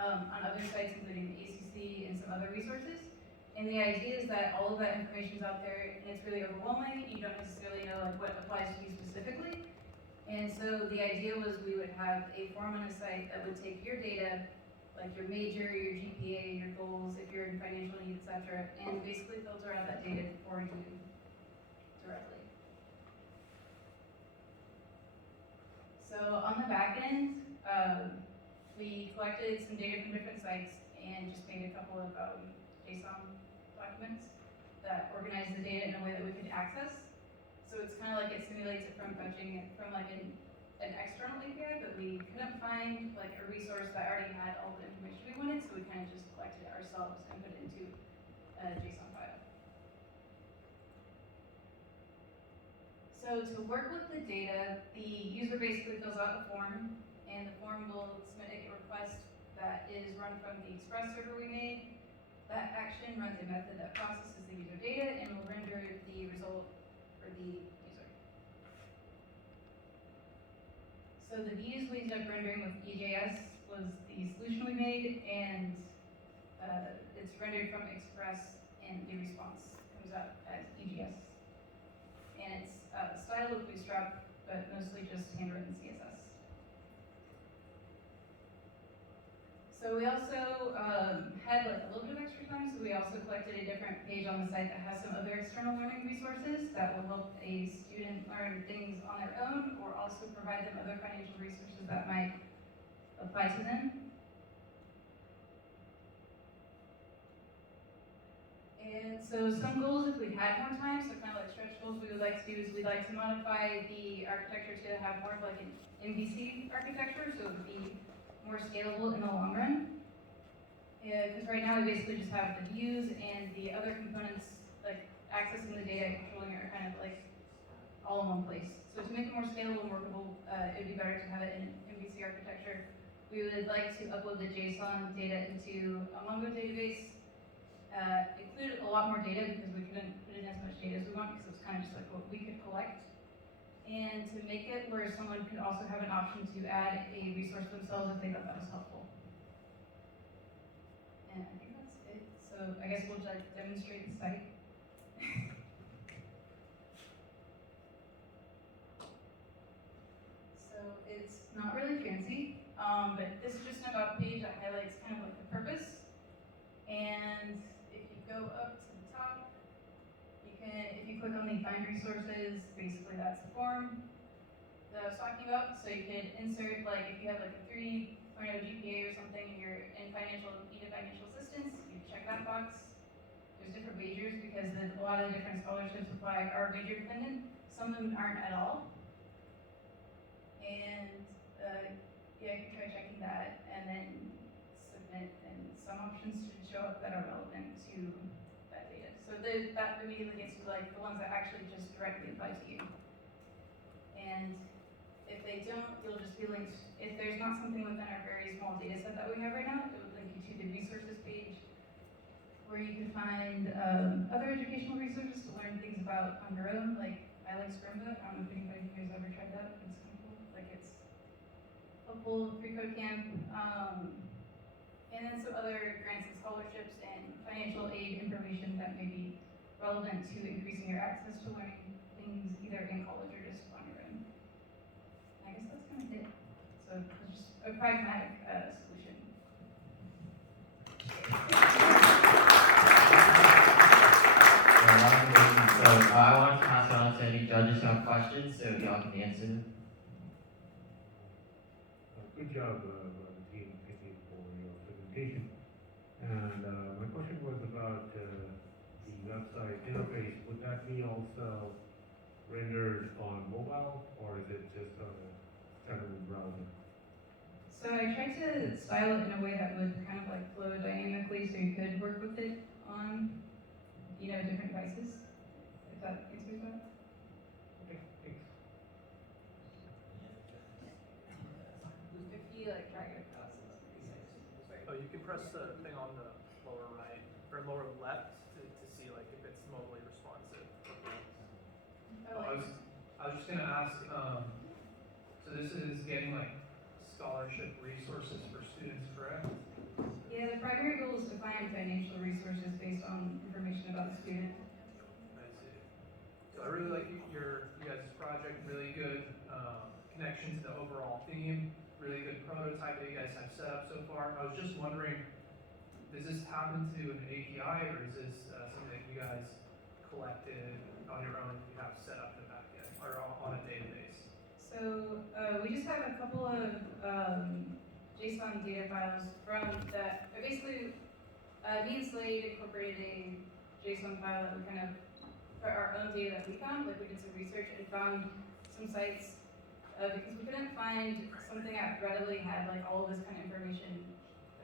on other sites, including the ACC and some other resources. And the idea is that all of that information is out there, and it's really overwhelming. You don't necessarily know like what applies to you specifically. And so the idea was we would have a form on a site that would take your data, like your major, your GPA, your goals, if you're in financial need, etc., and basically filter out that data for you directly. So on the back end, we collected some data from different sites and just made a couple of JSON documents that organize the data in a way that we could access. So it's kind of like it simulates it from fetching it from like an external API, but we couldn't find like a resource that already had all the information we wanted, so we kind of just collected it ourselves and put it into a JSON file. So to work with the data, the user basically fills out a form, and the form will submit a request that is run from the Express server we made. That action runs a method that processes the user data and will render the result for the user. So the views we ended up rendering with EJS was the solution we made, and it's rendered from Express, and the response comes out as EJS. And it's styled with Bootstrap, but mostly just handwritten CSS. So we also had like a little bit of extra time, so we also collected a different page on the site that has some other external learning resources that will help a student learn things on their own, or also provide them other financial resources that might apply to them. And so some goals, if we had more time, so kind of like stretch goals we would like to do is we'd like to modify the architecture to have more of like an MVC architecture, so it would be more scalable in the long run. Because right now we basically just have the views and the other components, like accessing the data and controlling it, are kind of like all in one place. So to make it more scalable and workable, it would be better to have it in MVC architecture. We would like to upload the JSON data into a Mongo database. Include a lot more data because we couldn't put in as much data as we want, because it was kind of just like what we could collect. And to make it where someone could also have an option to add a resource themselves if they thought that was helpful. And I think that's it. So I guess we'll just demonstrate the site. So it's not really fancy, but this is just an about page that highlights kind of like the purpose. And if you go up to the top, if you click on the find resources, basically that's the form that I was talking about. So you could insert, like if you have like a 3.0 GPA or something and you're in need of financial assistance, you check that box. There's different majors because a lot of the different scholarships are major dependent. Some of them aren't at all. And yeah, you can try checking that and then submit, and some options should show up that are relevant to that data. So that immediately gets to like the ones that actually just directly apply to you. And if they don't, you'll just be linked. If there's not something within our very small data set that we have right now, it would link you to the resources page where you can find other educational resources to learn things about on your own. Like I like Scrimba. I don't know if anybody here has ever tried that, but it's kind of cool. Like it's helpful, free code camp. And then some other grants and scholarships and financial aid information that may be relevant to increasing your access to learning things either in college or just on your own. I guess that's kind of it. So it's just a pragmatic solution. So I want to pass it on to any judges who have questions, so y'all can answer them. Good job, team, for your presentation. And my question was about the website interface. Would that be also rendered on mobile, or is it just on a standard browser? So I tried to style it in a way that would kind of like flow dynamically, so you could work with it on, different devices. If that answers that. Okay, thanks. If you like drag it across, Oh, you can press the thing on the lower right or lower left to see like if it's mobily responsive. I was just gonna ask, so this is getting like scholarship resources for students, correct? assign financial resources based on information about the student. I see. So I really like you guys' project, really good connection to the overall theme, really good prototype that you guys have set up so far. I was just wondering, does this tap into an API, or is this something that you guys collected on your own, you have set up in the back end, or on a database? So we just have a couple of JSON data files from that. Basically, me and Slade incorporated a JSON file that we kind of, for our own data that we found, like we did some research and found some sites because we couldn't find something that readily had like all of this kind of information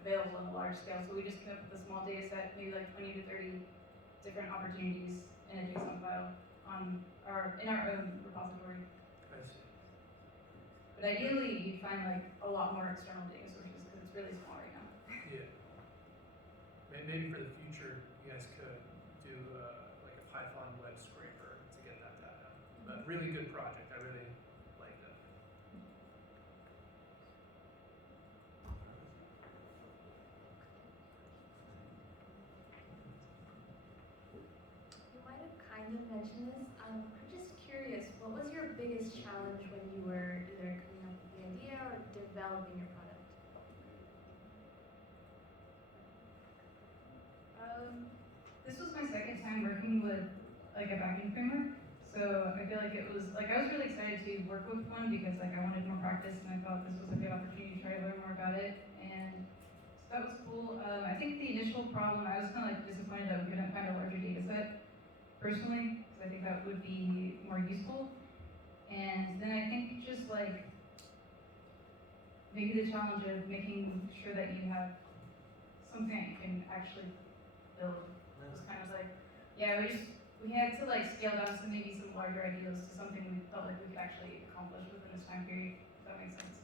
available on a large scale. So we just came up with a small data set, maybe like 20 to 30 different opportunities in a JSON file in our own repository. I see. But ideally, you'd find like a lot more external data sources because it's really small right now. Yeah. Maybe for the future, you guys could do like a Python web scraper to get that data. But really good project. I really like that. You might have kind of mentioned this. I'm just curious, what was your biggest challenge when you were either coming up with the idea or developing your product? This was my second time working with like a backing framework, so I feel like it was like I was really excited to work with one because like I wanted more practice and I thought this was a good opportunity to try to learn more about it, and so that was cool. I think the initial problem I was kind of like disappointed that we couldn't find a larger data set personally because I think that would be more useful, and then I think just like maybe the challenge of making sure that you have something that you can actually build. It was kind of like, yeah, we had to like scale down to maybe some larger ideas to something we felt like we could actually accomplish within this time period, if that makes sense.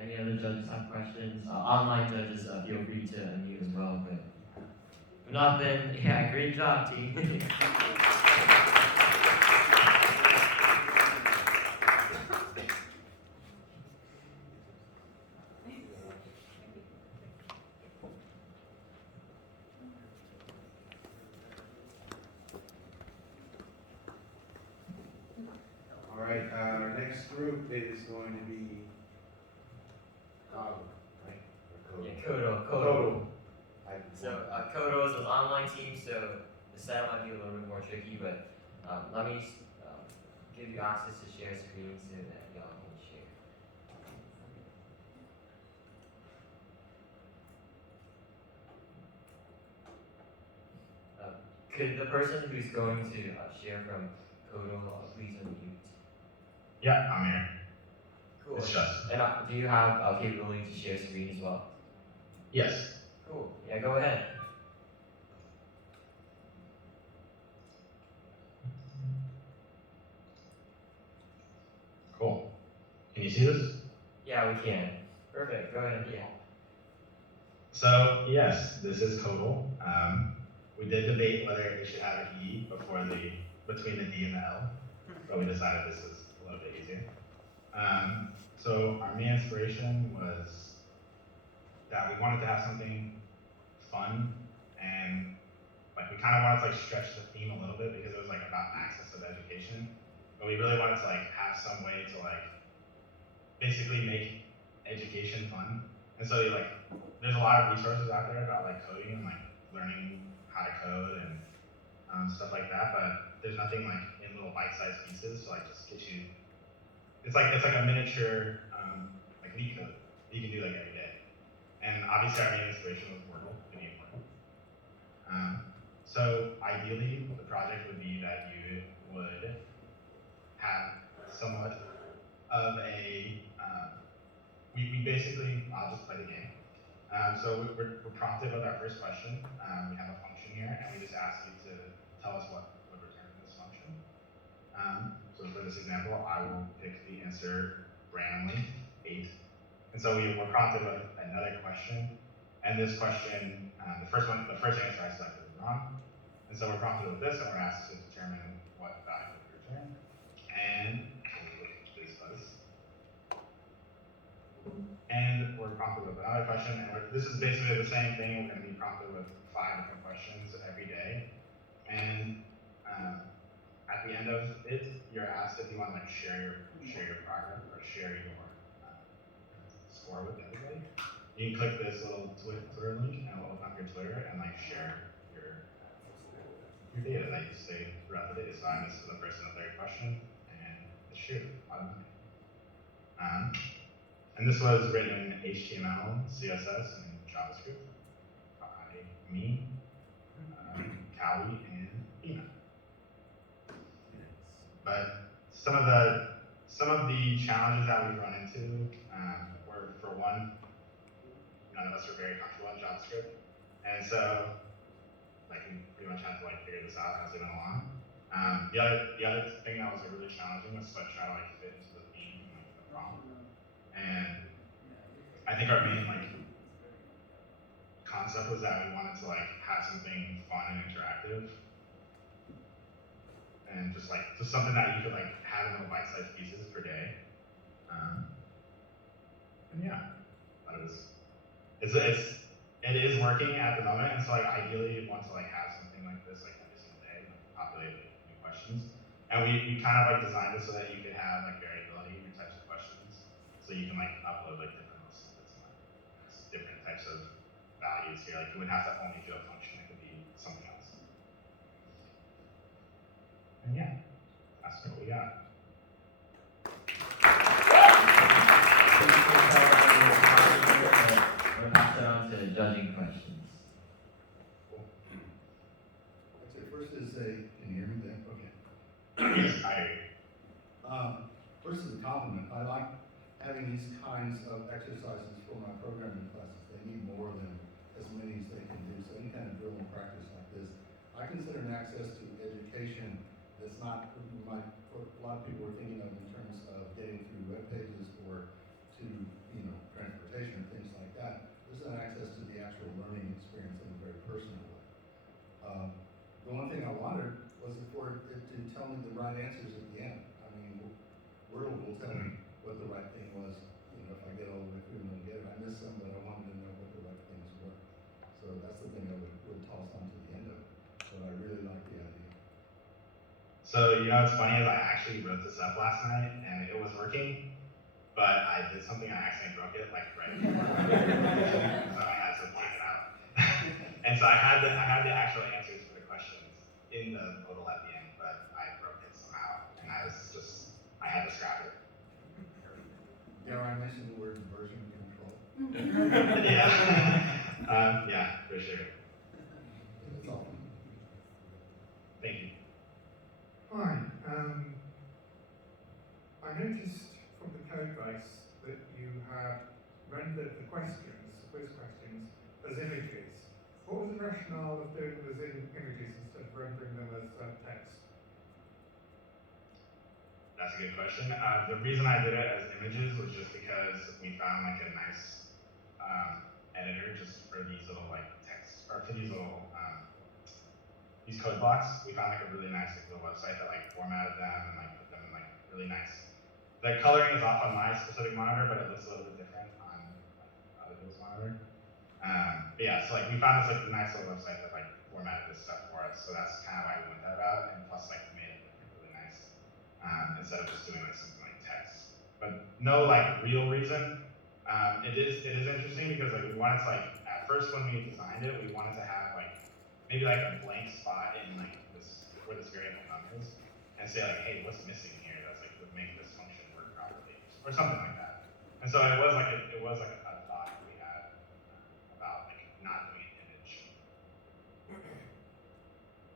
Any other judges have questions? Online judges, feel free to unmute as well. But if not, then yeah, great job, team. All right, our next group is going to be Kodo, right? Or Yeah, Kodo. Kodo. So, So Kodo is an online team, so the setup might be a little bit more tricky, but let me give you access to share screen so that y'all can share. Could the person who's going to share from Kodo please unmute? Yeah, I'm here. Cool. It's Justin. And do you have capability to share screen as well? Yes. Cool. Yeah, go ahead. Cool. Can you see this? Yeah, we can. Perfect. Go ahead. Yeah. So yes, this is Codal. We did debate whether it should have an E between the D and the L, but we decided this is a little bit easier. So our main inspiration was that we wanted to have something fun, and like we kind of wanted to like stretch the theme a little bit because it was like about access to education, but we really wanted to like have some way to like basically make education fun. And so like there's a lot of resources out there about like coding and like learning how to code and stuff like that, but there's nothing like in little bite-sized pieces to like just get you. It's like a miniature like leak code that you can do like every day. And obviously our main inspiration was Wordle, video Wordle. So ideally the project would be that you would have somewhat of a we basically, I'll just play the game. So we're prompted with our first question. We have a function here, and we just ask you to tell us what would return this function. So for this example, I will pick the answer randomly, 8. And so we're prompted with another question, and this question, the first answer I selected was wrong. And so we're prompted with this, and we're asked to determine what value would return. And this was prompted with another question, and this is basically the same thing. We're going to be prompted with 5 different questions every day, and at the end of it, you're asked if you want to like share your progress or share your score with everybody. You can click this little Twitter link, and it'll open up your Twitter and like share your data that you say throughout the day. So this is the first and the third question, and it's shared automatically. And this was written in HTML, CSS, and JavaScript by me, Callie, and Ina. But some of the challenges that we've run into were, for one, none of us are very comfortable in JavaScript, and so like we pretty much had to like figure this out as we went along. The other thing that was like, really challenging was to try to like fit into the theme and like the prompt. And I think our main like concept was that we wanted to like have something fun and interactive, and just something that you could like have in little bite-sized pieces per day. And yeah, that it is working at the moment. And so like ideally you want to like have something like this like every single day, like, populate like, new questions. And we kind of like designed it so that you could have like variability in your types of questions. So you can like upload like different snippets and like different types of values here. Like you would have to only do a function, it could be something else. And yeah, that's what we got. We're passing on to judging questions. I'd say first is can you hear me then? Okay. Yes, I agree. First is a compliment. I like having these kinds of exercises for my programming classes. They need more than as many as they can do. So any kind of drill and practice like this, I consider an access to education that's not what a lot of people are thinking of in terms of getting through web pages or to transportation and things like that. This is an access to the actual learning experience in a very personal way. The one thing I wondered was for it to tell me the right answers at the end. I mean, Word will tell me what the right thing was, if I get all the way through and don't get it. I missed some, but I wanted to know what the right things were. So that's the thing I would toss on to the end of it. But I really like the idea. So what's funny is I actually wrote this up last night and it was working, but I did something and I accidentally broke it like right before. So I had to take it out. And so I had the actual answers for the questions in the modal at the end, but I broke it somehow, and I had to scrap it. Yeah, I mentioned the word version control. Yeah. Yeah, for sure. That's all. Thank you. Hi. I noticed from the code base that you had rendered the quiz questions, as images. What was the rationale of doing them as images instead of rendering them as text? That's a good question. The reason I did it as images was just because we found like a nice editor just for these little like text, or for these little these code blocks. We found like a really nice like, little website that like formatted them and like put them in like really nice. The coloring is off on my specific monitor, but it looks a little bit different on like other people's monitor. But yeah, so like we found this like nice little website that like formatted this stuff for us. So that's kind of why we went that route, and plus like made it look really nice instead of just doing like something like text. But no like real reason. It is interesting because like we wanted to like at first when we designed it, we wanted to have like maybe like a blank spot in like this where this variable num is, and say like, hey, what's missing here? That's like would make this function work properly, or something like that. And so it was like a thought we had about like not doing an image.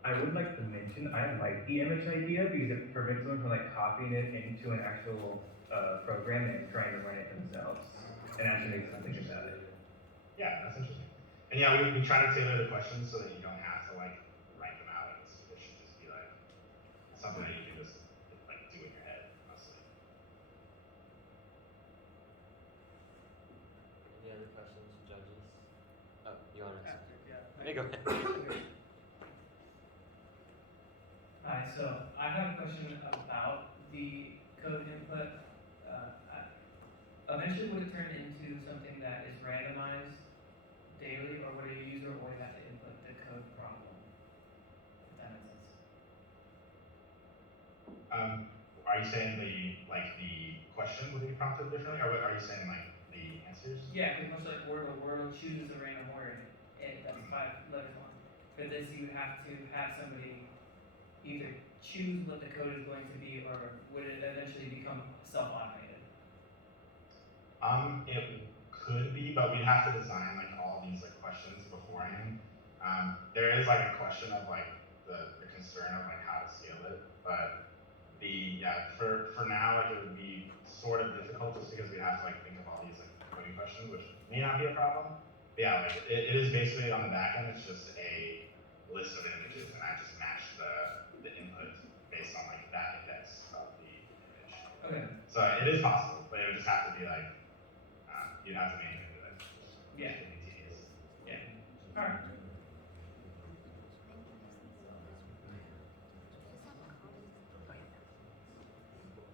I would like to mention I like the image idea because it prevents them from like copying it into an actual program and trying to run it themselves and actually make something about it. Yeah, that's interesting. And yeah, we try to tailor the questions so that you don't have to like write them out. It should just be like something that you can just like do in your head mostly. Any other questions, judges? Oh, you want to? Hey, go ahead. Hi, so I have a question about the code input. Eventually would it turn into something that is ran saying the question would be prompted differently, or are you saying like the answers? Yeah, because much like Wordle chooses a random word, and that's 5 letters long. For this, you would have to have somebody either choose what the code is going to be, or would it eventually become self-automated? It could be, but we'd have to design like all these like questions beforehand. There is like a question of like the concern of like how to scale it, but for now like it would be sort of difficult just because we have to like think of all these like coding questions, which may not be a problem. But yeah, like it is basically on the back end, it's just a list of images, and I just match the input based on like that index of the image. Okay. So it is possible, but it would just have to be like you'd have to manually do that. Yeah. It'd be tedious. Yeah. All right.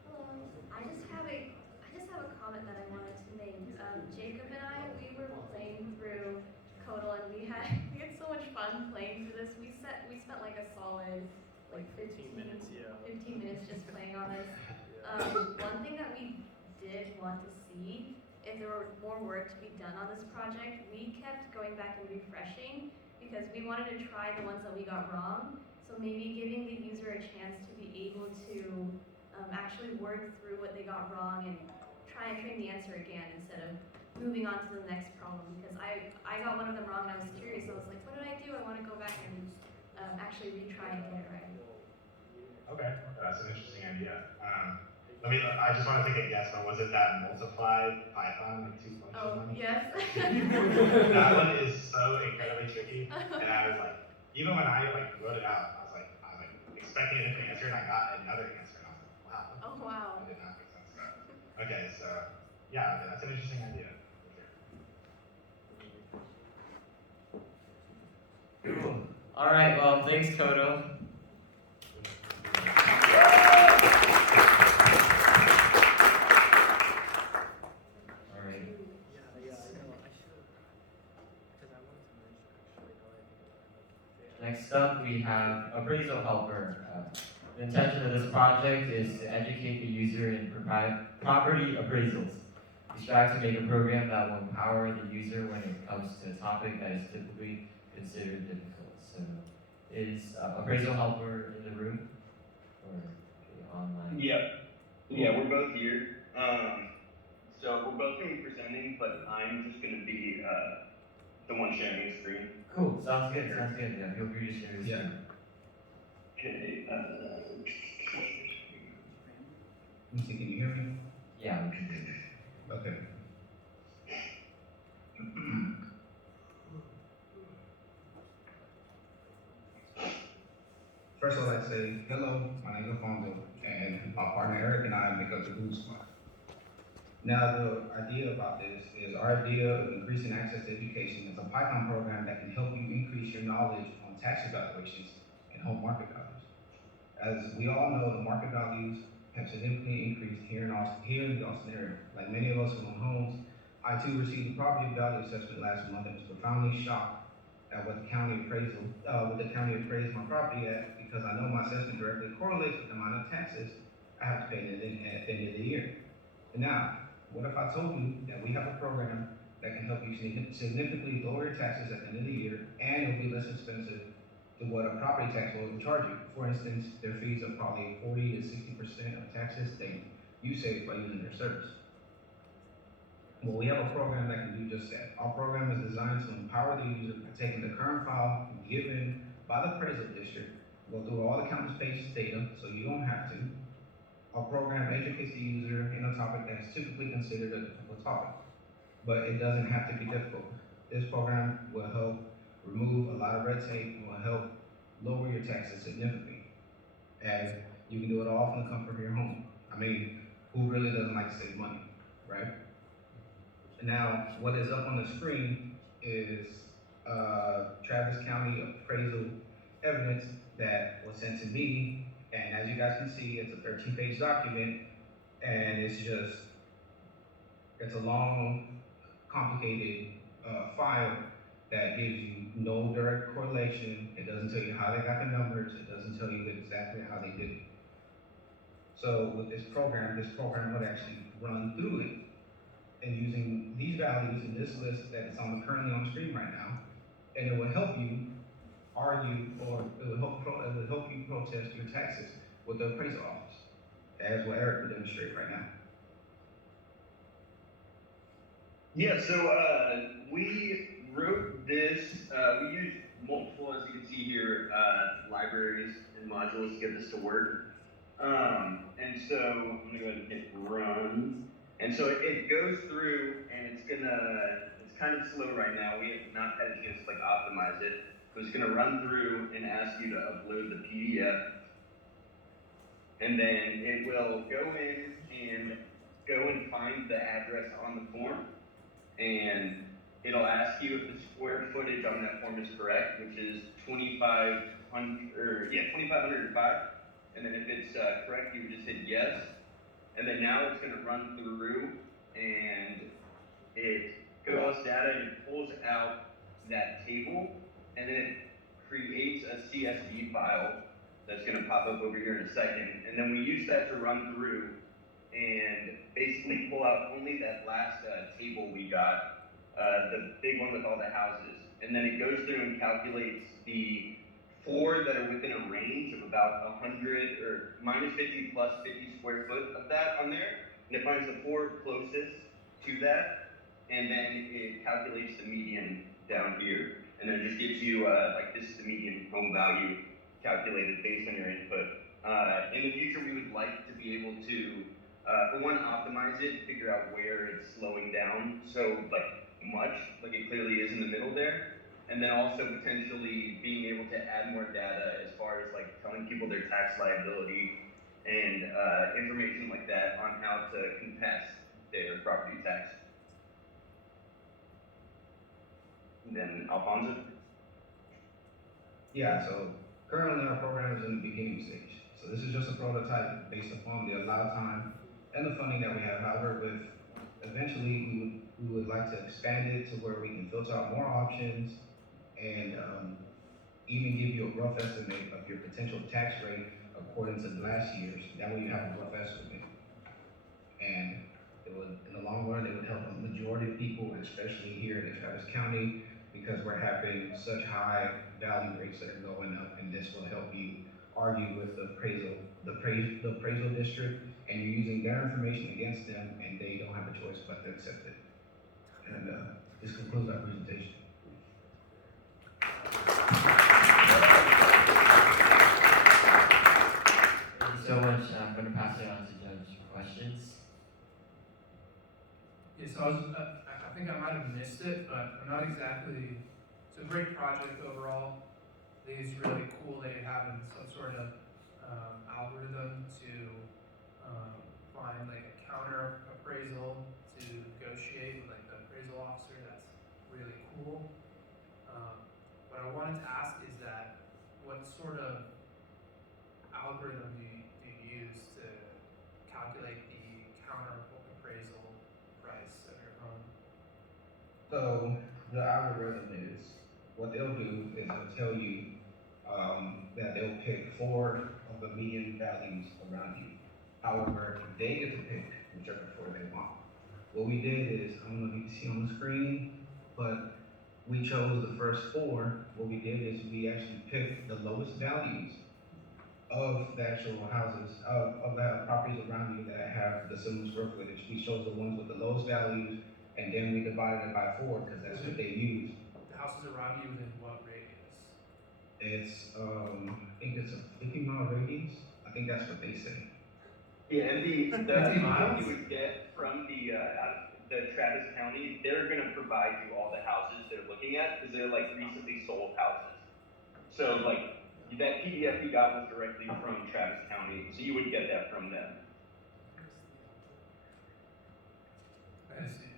Hello. I just have a comment that I wanted to make. Jacob and I, we were playing through Codal, and we had so much fun playing through this. We spent like a solid like 15 minutes just playing on this. One thing that we did want to see, if there were more work to be done on this project, we kept going back and refreshing because we wanted to try the ones that we got wrong. So maybe giving the user a chance to be able to actually work through what they got wrong and try and train the answer again instead of moving on to the next problem. Because I got one of them wrong and I was curious. I was like, what did I do? I want to go back and actually retry and get it right. Okay, that's an interesting idea. I just want to take a guess, but was it that multiply Python like 2 functions? Oh, yes. That one is so incredibly tricky, and I was like, even when I like wrote it out, I was like expecting a different answer, and I got another answer, and I was like, wow. Oh, wow. That did not make sense. Okay, so yeah, okay, that's an interesting idea. Cool. All right. Well, thanks, Kodo. Next up, we have Appraisal Helper. The intention of this project is to educate the user in property appraisals. We strive to make a program that will empower the user when it comes to a topic that is typically considered difficult. So, is Appraisal Helper in the room or online? Yeah, we're both here. So we're both going to be presenting, but I'm just going to be the one sharing the screen. Cool, sounds good. Yeah, feel free to share your screen. Okay, Let me see, can you hear me? Yeah, we can do it. Okay. First, I'd like to say hello, my name is Alfonso, and my partner Eric and I make up the Blue Squad. Now, the idea about this is our idea of increasing access to education is a Python program that can help you increase your knowledge on tax evaluations and home market values. As we all know, the market values have significantly increased here in the Austin area. Like many of us who own homes, I too received a property value assessment last month and was profoundly shocked at what the county appraised my property at, because I know my assessment directly correlates with the amount of taxes I have to pay at the end of the year. And now, what if I told you that we have a program that can help you significantly lower your taxes at the end of the year, and it'll be less expensive to what a property tax will charge you? For instance, their fees are probably 40 to 60% of taxes you save by using their service. Well, we have a program that can do just that. Our program is designed to empower the user by taking the current file given by the appraisal district, go through all the county-based data, so you don't have to. Our program educates the user in a topic that is typically considered a difficult topic, but it doesn't have to be difficult. This program will help remove a lot of red tape and will help lower your taxes significantly, as you can do it all from the comfort of your home. I mean, who really doesn't like to save money, right? Now, what is up on the screen is Travis County appraisal evidence that was sent to me, and as you guys can see, it's a 13-page document, and it's a long, complicated file that gives you no direct correlation. It doesn't tell you how they got the numbers. It doesn't tell you exactly how they did it. So with this program would actually run through it and using these values in this list that is currently on the screen right now, and it will help you argue, or it will help you protest your taxes with the appraisal office, as what Eric will demonstrate right now. Yeah, so we wrote this, we used multiple, as you can see here, libraries and modules to get this to work. And so I'm gonna go ahead and hit run. And so it goes through and it's kind of slow right now. We have not had a chance to like optimize it. So it's gonna run through and ask you to upload the PDF. And then it will go in and go and find the address on the form. And it'll ask you if the square footage on that form is correct, which is 2,505. And then if it's correct, you would just hit yes. And then now it's gonna run through and it goes data and it pulls out that table, and then it creates a CSV file that's gonna pop up over here in a second. And then we use that to run through and basically pull out only that last table we got, the big one with all the houses. And then it goes through and calculates the 4 that are within a range of about 100 or minus 50 plus 50 square foot of that on there. And it finds the 4 closest to that. And then it calculates the median down here. And then it just gives you, like this is the median home value calculated based on your input. In the future, we would like to be able to, for one, optimize it, figure out where it's slowing down so much, like it clearly is in the middle there. And then also potentially being able to add more data as far as like telling people their tax liability and information like that on how to contest their property tax. And then Alfonso? Yeah, so currently our program is in the beginning stage. So this is just a prototype based upon the allowed time and the funding that we have. However, eventually we would like to expand it to where we can filter out more options and even give you a rough estimate of your potential tax rate according to last year's. That way you have a rough estimate. And it would, in the long run, it would help a majority of people, especially here in Travis County, because we're having such high value rates that are going up, and this will help you argue with the appraisal district, and you're using their information against them, and they don't have a choice but to accept it. And this concludes our presentation. Thank you so much. I'm going to pass it on to Judge for questions. Yeah, so I think I might have missed it, but I'm not exactly, it's a great project overall. I think it's really cool that you're having some sort of algorithm to find like a counter appraisal to negotiate with like the appraisal officer. That's really cool. What I wanted to ask is that what sort of algorithm do you use to calculate the counter appraisal price of your home? So the algorithm is, what they'll do is they'll tell you that they'll pick 4 of the median values around you. However, they get to pick whichever 4 they want. What we did is, I don't know if you can see on the screen, but we chose the first 4. What we did is we actually picked the lowest values of the actual houses, of the properties around you that have the similar square footage. We chose the ones with the lowest values, and then we divided it by 4 because that's what they use. The houses around you within what radius? It's, I think it's a 50-mile radius. I think that's what they say. Yeah, and the 50 miles? you would get from the Travis County, they're gonna provide you all the houses they're looking at because they're like recently sold houses. So like that PDF you got was directly from Travis County, so you would get that from them. I see.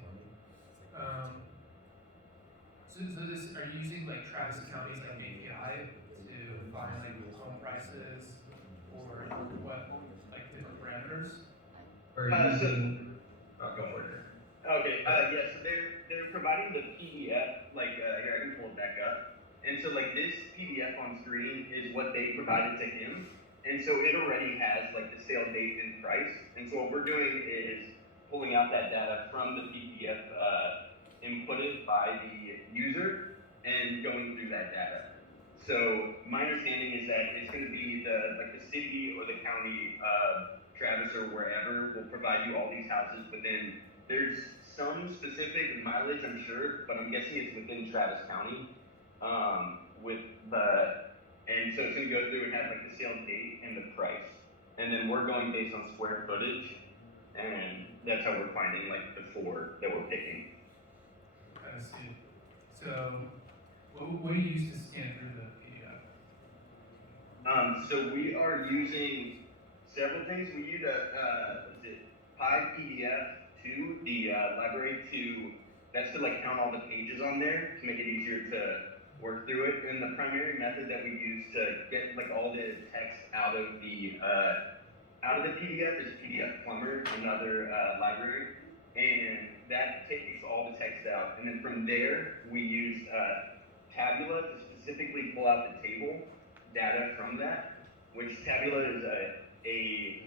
So this, are you using like Travis County's like API to find like home prices or what, like different parameters? Or using, go for it. Okay, yeah, so they're providing the PDF, like, here, I can pull it back up. And so, like, this PDF on screen is what they provided to him. and so it already has like the sale date and price. And so what we're doing is pulling out that data from the PDF inputted by the user and going through that data. So my understanding is that it's going to be the city or the county of Travis or wherever will provide you all these houses, but then there's some specific mileage, I'm sure, but I'm guessing it's within Travis County. And so it's going to go through and have like the sale date and the price, and then we're going based on square footage, and that's how we're finding like the 4 that we're picking. I see. So, what do you use to scan through the PDF? So we are using several things. We use PDF to the library that's to like count all the pages on there to make it easier to work through it. And the primary method that we use to get like all the text out of the PDF is PDF Plumber, another library, and that takes all the text out. And then from there, we use Tabula to specifically pull out the table data from that, which Tabula is a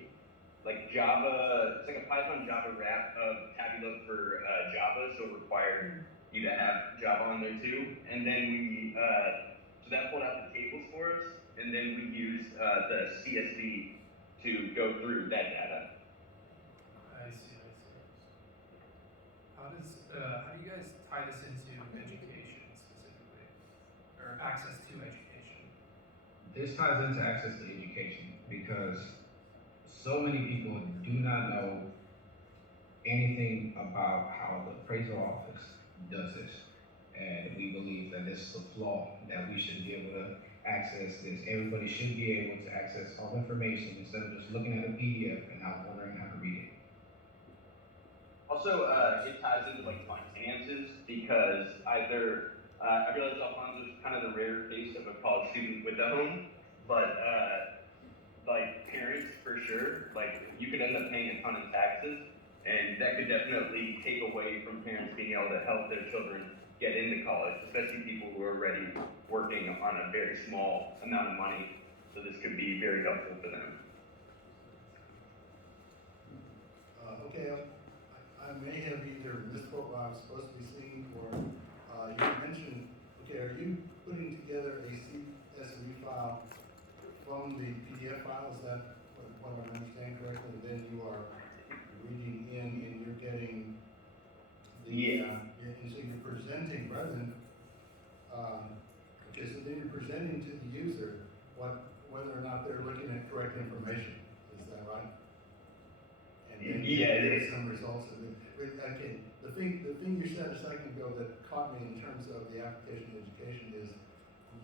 like Java, it's like a Python Java wrap of Tabula for Java, so it required you to have Java on there too. And then so that pulled out the tables for us, and then we use the CSV to go through that data. I see. How do you guys tie this into education specifically, or access to education? This ties into access to education because so many people do not know anything about how the appraisal office does this. And we believe that this is a flaw, that we should be able to access this. Everybody should be able to access all information instead of just looking at a PDF and not wondering how to read it. Also, it ties into like finances because I realize Alfonso is kind of the rare case of a college student with a home, but like parents for sure, like you could end up paying a ton of taxes, and that could definitely take away from parents being able to help their children get into college, especially people who are already working on a very small amount of money. So this could be very helpful for them. Okay, I may have either missed what I was supposed to be seeing, or you mentioned, okay, are you putting together a CSV file from the PDF file? Is that what I understand correctly? And then you are reading in and you're getting the, and so you're presenting rather than, okay, so then you're presenting to the user whether or not they're looking at correct information. Is that right? And then there's some results of it. Okay, the thing you said a second ago that caught me in terms of the application of education is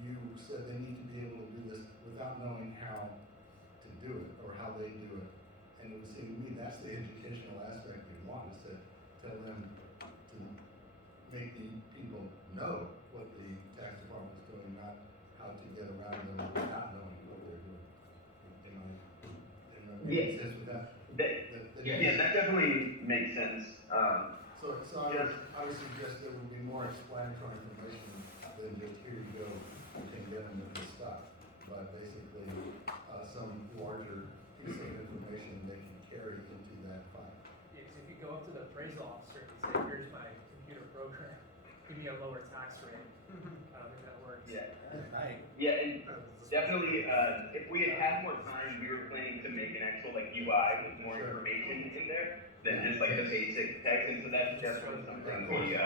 you said they need to be able to do this without knowing how to do it or how they do it. And it would seem to me that's the educational aspect we want, is to tell them to make the people know what the tax department is doing, not how to get around them without knowing what they're doing. Am I making sense with that? Yeah, that definitely makes sense. So I would suggest there would be more explanatory information than just here you go, you can get them with this stuff. But basically, some larger piece of information they can carry into that file. Yes, if you go up to the appraisal officer and say, here's my computer program, give me a lower tax rate. I don't think that works. Yeah. Right. Yeah, and definitely, if we had more time, we were planning to make an actual like UI with more information in there than just like the basic text, and so that's definitely something we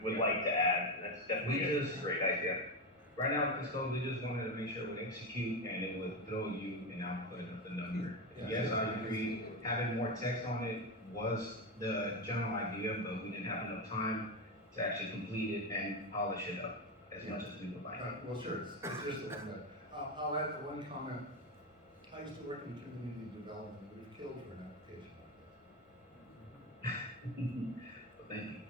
would like to add. That's definitely a great idea. Right now, with this code, we just wanted to make sure it would execute and it would throw you an output of the number. Yes, I agree. Having more text on it was the general idea, but we didn't have enough time to actually complete it and polish it up as much as we would like. Well, sure, it's just the one that, I'll add the one comment. I used to work in community development. We've killed for an application like that. Well, thank you.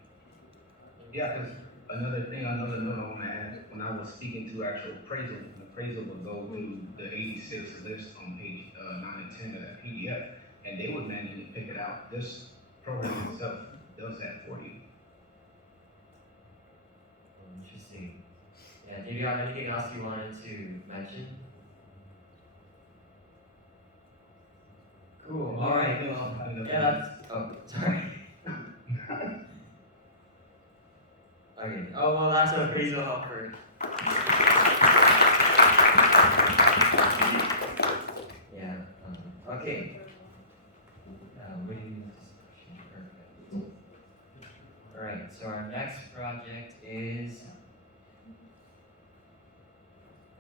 Yeah, because another note I want to add, when I was speaking to actual appraisal, the appraisal would go through the 86 list on page 9 and 10 of that PDF, and they would manually pick it out. This program itself does that for you. Interesting. Yeah, did you have anything else you wanted to mention? Cool. All right. Well, yeah, that's. Oh, sorry. Okay. Oh well, that's an appraisal helper. Yeah. Okay. Perfect. All right. So our next project is.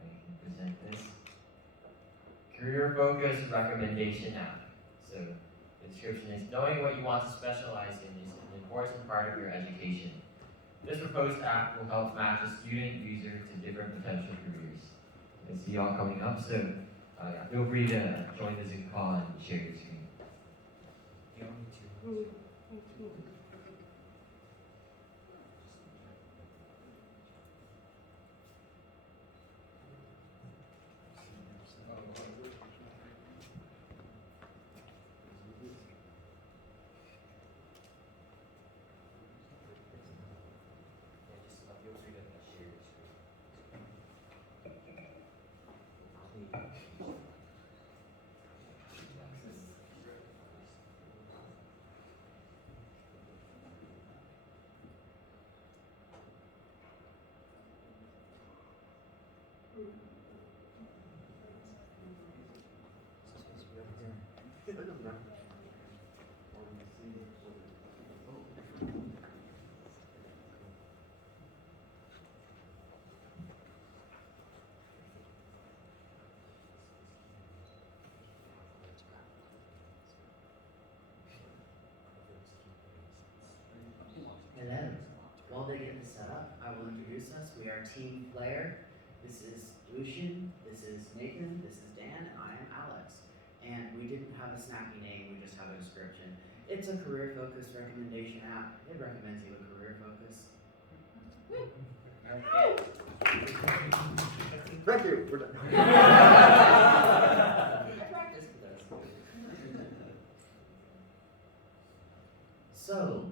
I can present this. Career focused recommendation app. So the description is knowing what you want to specialize in is an important part of your education. This proposed app will help match a student user to different potential careers. I see y'all coming up, so yeah, feel free to join the Zoom call and share your screen. You don't need to. Hello. While they get this set up, I will introduce us. We are Team Flair. This is Lucian, this is Nathan, this is Dan, and I am Alex. And we didn't have a snappy name, we just have a description. It's a career-focused recommendation app. It recommends you a career focus. Record, we're done. I practiced for this. So,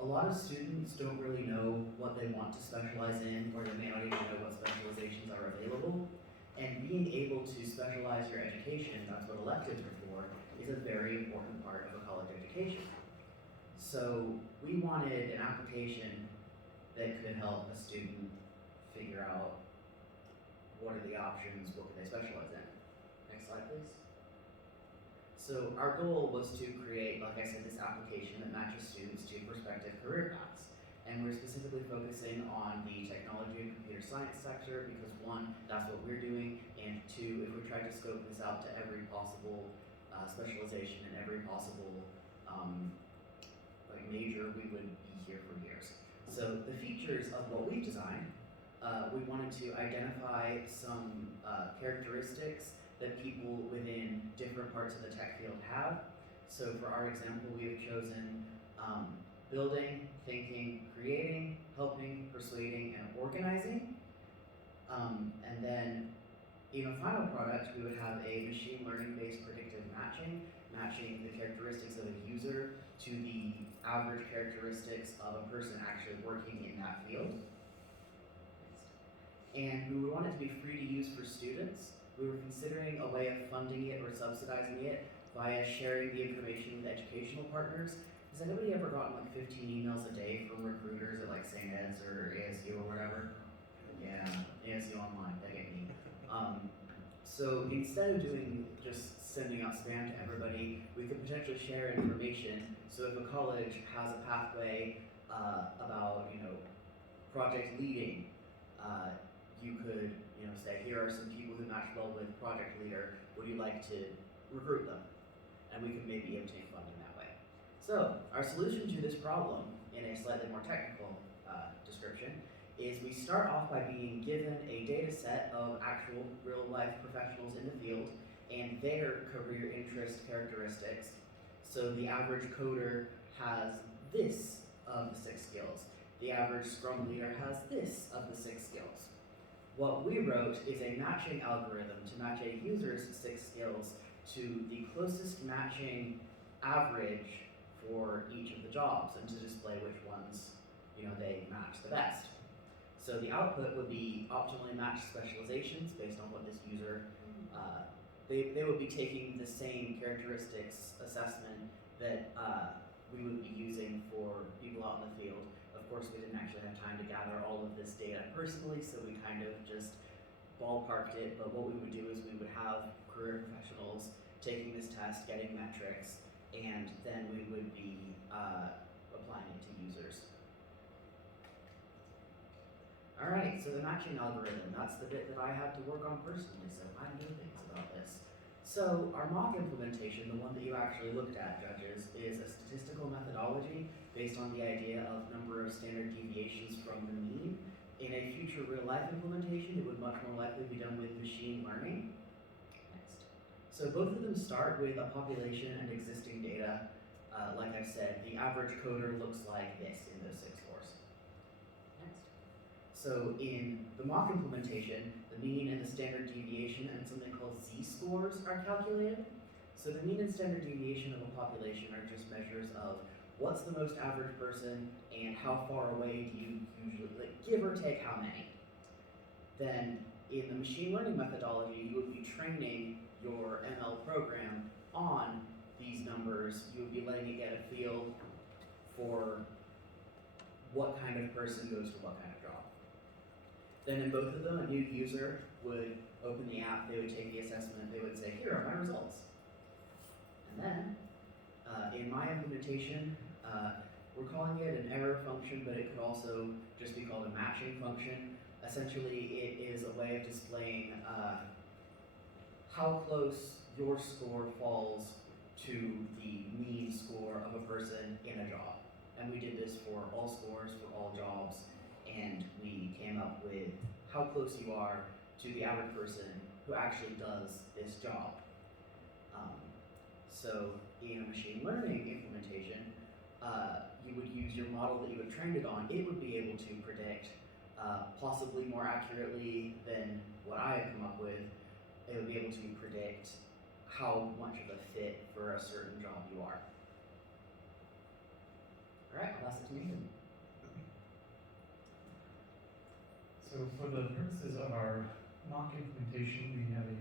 a lot of students don't really know what they want to specialize in, or they may not even know what specializations are available. And being able to specialize your education, that's what electives are for, is a very important part of a college education. So we wanted an application that could help a student figure out what are the options, what can they specialize in. Next slide, please. So our goal was to create, like I said, this application that matches students to prospective career paths. And we're specifically focusing on the technology and computer science sector because one, that's what we're doing, and two, if we tried to scope this out to every possible specialization and every possible major, we would be here for years. So the features of what we've designed, we wanted to identify some characteristics that people within different parts of the tech field have. So for our example, we have chosen building, thinking, creating, helping, persuading, and organizing. And then in a final product, we would have a machine learning based predictive matching, matching the characteristics of a user to the average characteristics of a person actually working in that field. And we would want it to be free to use for students. We were considering a way of funding it or subsidizing it via sharing the information with educational partners. Has anybody ever gotten like 15 emails a day from recruiters at like St. Ed's or ASU or whatever? Yeah, ASU Online, they get me. So instead of doing just sending out spam to everybody, we could potentially share information. So if a college has a pathway about project leading, you could say, here are some people who match well with project leader. Would you like to recruit them? And we could maybe obtain funding that way. So our solution to this problem, in a slightly more technical description, is we start off by being given a data set of actual real-life professionals in the field and their career interest characteristics. So the average coder has this of the 6 skills. The average Scrum leader has this of the 6 skills. What we wrote is a matching algorithm to match a user's 6 skills to the closest matching average for each of the jobs and to display which ones they match the best. So the output would be optimally matched specializations based on what this user they would be taking the same characteristics assessment that we would be using for people out in the field. Of course, we didn't actually have time to gather all of this data personally, so we kind of just ballparked it. But what we would do is we would have career professionals taking this test, getting metrics, and then we would be applying it to users. All right, so the matching algorithm, that's the bit that I had to work on personally, so I know things about this. So our mock implementation, the one that you actually looked at, judges, is a statistical methodology based on the idea of number of standard deviations from the mean. In a future real-life implementation, it would much more likely be done with machine learning. Next. So both of them start with a population and existing data. Like I said, the average coder looks like this in those 6 scores. Next. So in the mock implementation, the mean and the standard deviation and something called z-scores are calculated. So the mean and standard deviation of a population are just measures of what's the most average person and how far away do you usually, like, give or take how many. Then in the machine learning methodology, you would be training your ML program on these numbers. You would be letting it get a feel for what kind of person goes to what kind of job. Then in both of them, a new user would open the app, they would take the assessment, they would say, here are my results. And then, in my implementation, we're calling it an error function, but it could also just be called a matching function. Essentially, it is a way of displaying how close your score falls to the mean score of a person in a job. And we did this for all scores, for all jobs, and we came up with how close you are to the average person who actually does this job. So in a machine learning implementation, you would use your model that you had trained it on. It would be able to predict, possibly more accurately than what I had come up with, it would be able to predict how much of a fit for a certain job you are. All right, I'll pass it to Nathan. So for the purposes of our mock implementation, we have a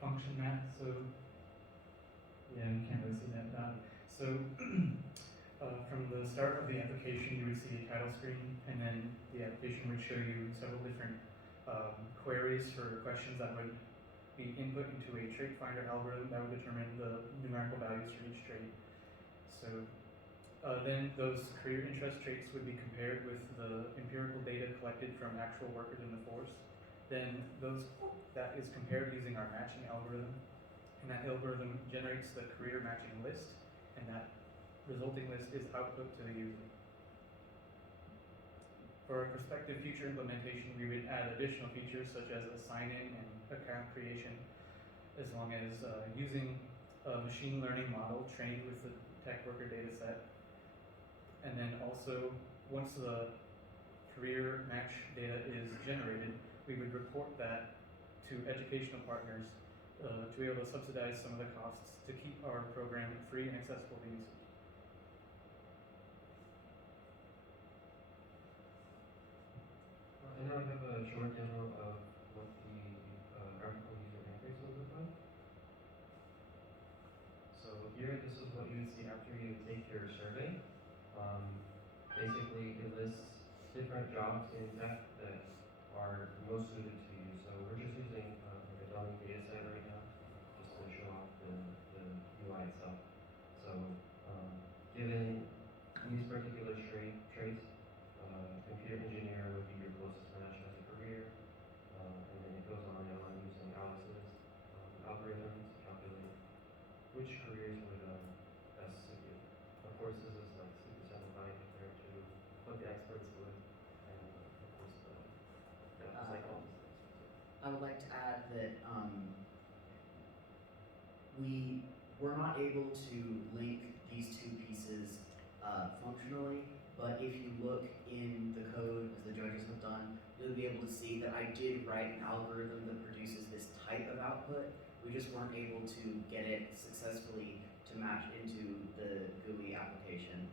function map. So yeah, you can't really see that. From the start of the application, you would see a title screen, and then the application would show you several different queries for questions that would be input into a trait finder algorithm that would determine the numerical values for each trait. So then those career interest traits would be compared with the empirical data collected from actual workers in the force. Then that is compared using our matching algorithm, and that algorithm generates the career matching list, and that resulting list is output to the user. For a prospective future implementation, we would add additional features such as a sign-in and account creation, as long as using a machine learning model trained with the tech worker data set. And then also, once the career match data is generated, we would report that to educational partners to be able to subsidize some of the costs to keep our program free and accessible to users. And now I have a short demo of what the graphical user interface will look like. So here, this is what you would see after you take your survey. Basically, it lists different jobs in tech that are most suited to you. So we're just using like a dummy data set right now, just to show off the UI itself. So given these particular traits, computer engineer would be your closest match as a career, and then it goes on and on using Alex's algorithm to calculate which careers would best suit you. Of course, this is like super simplified compared to what the experts would, and of course the psychologists. I would like to add that we were not able to link these two pieces functionally, but if you look in the code, as the judges have done, you'll be able to see that I did write an algorithm that produces this type of output. We just weren't able to get it successfully to match into the GUI application.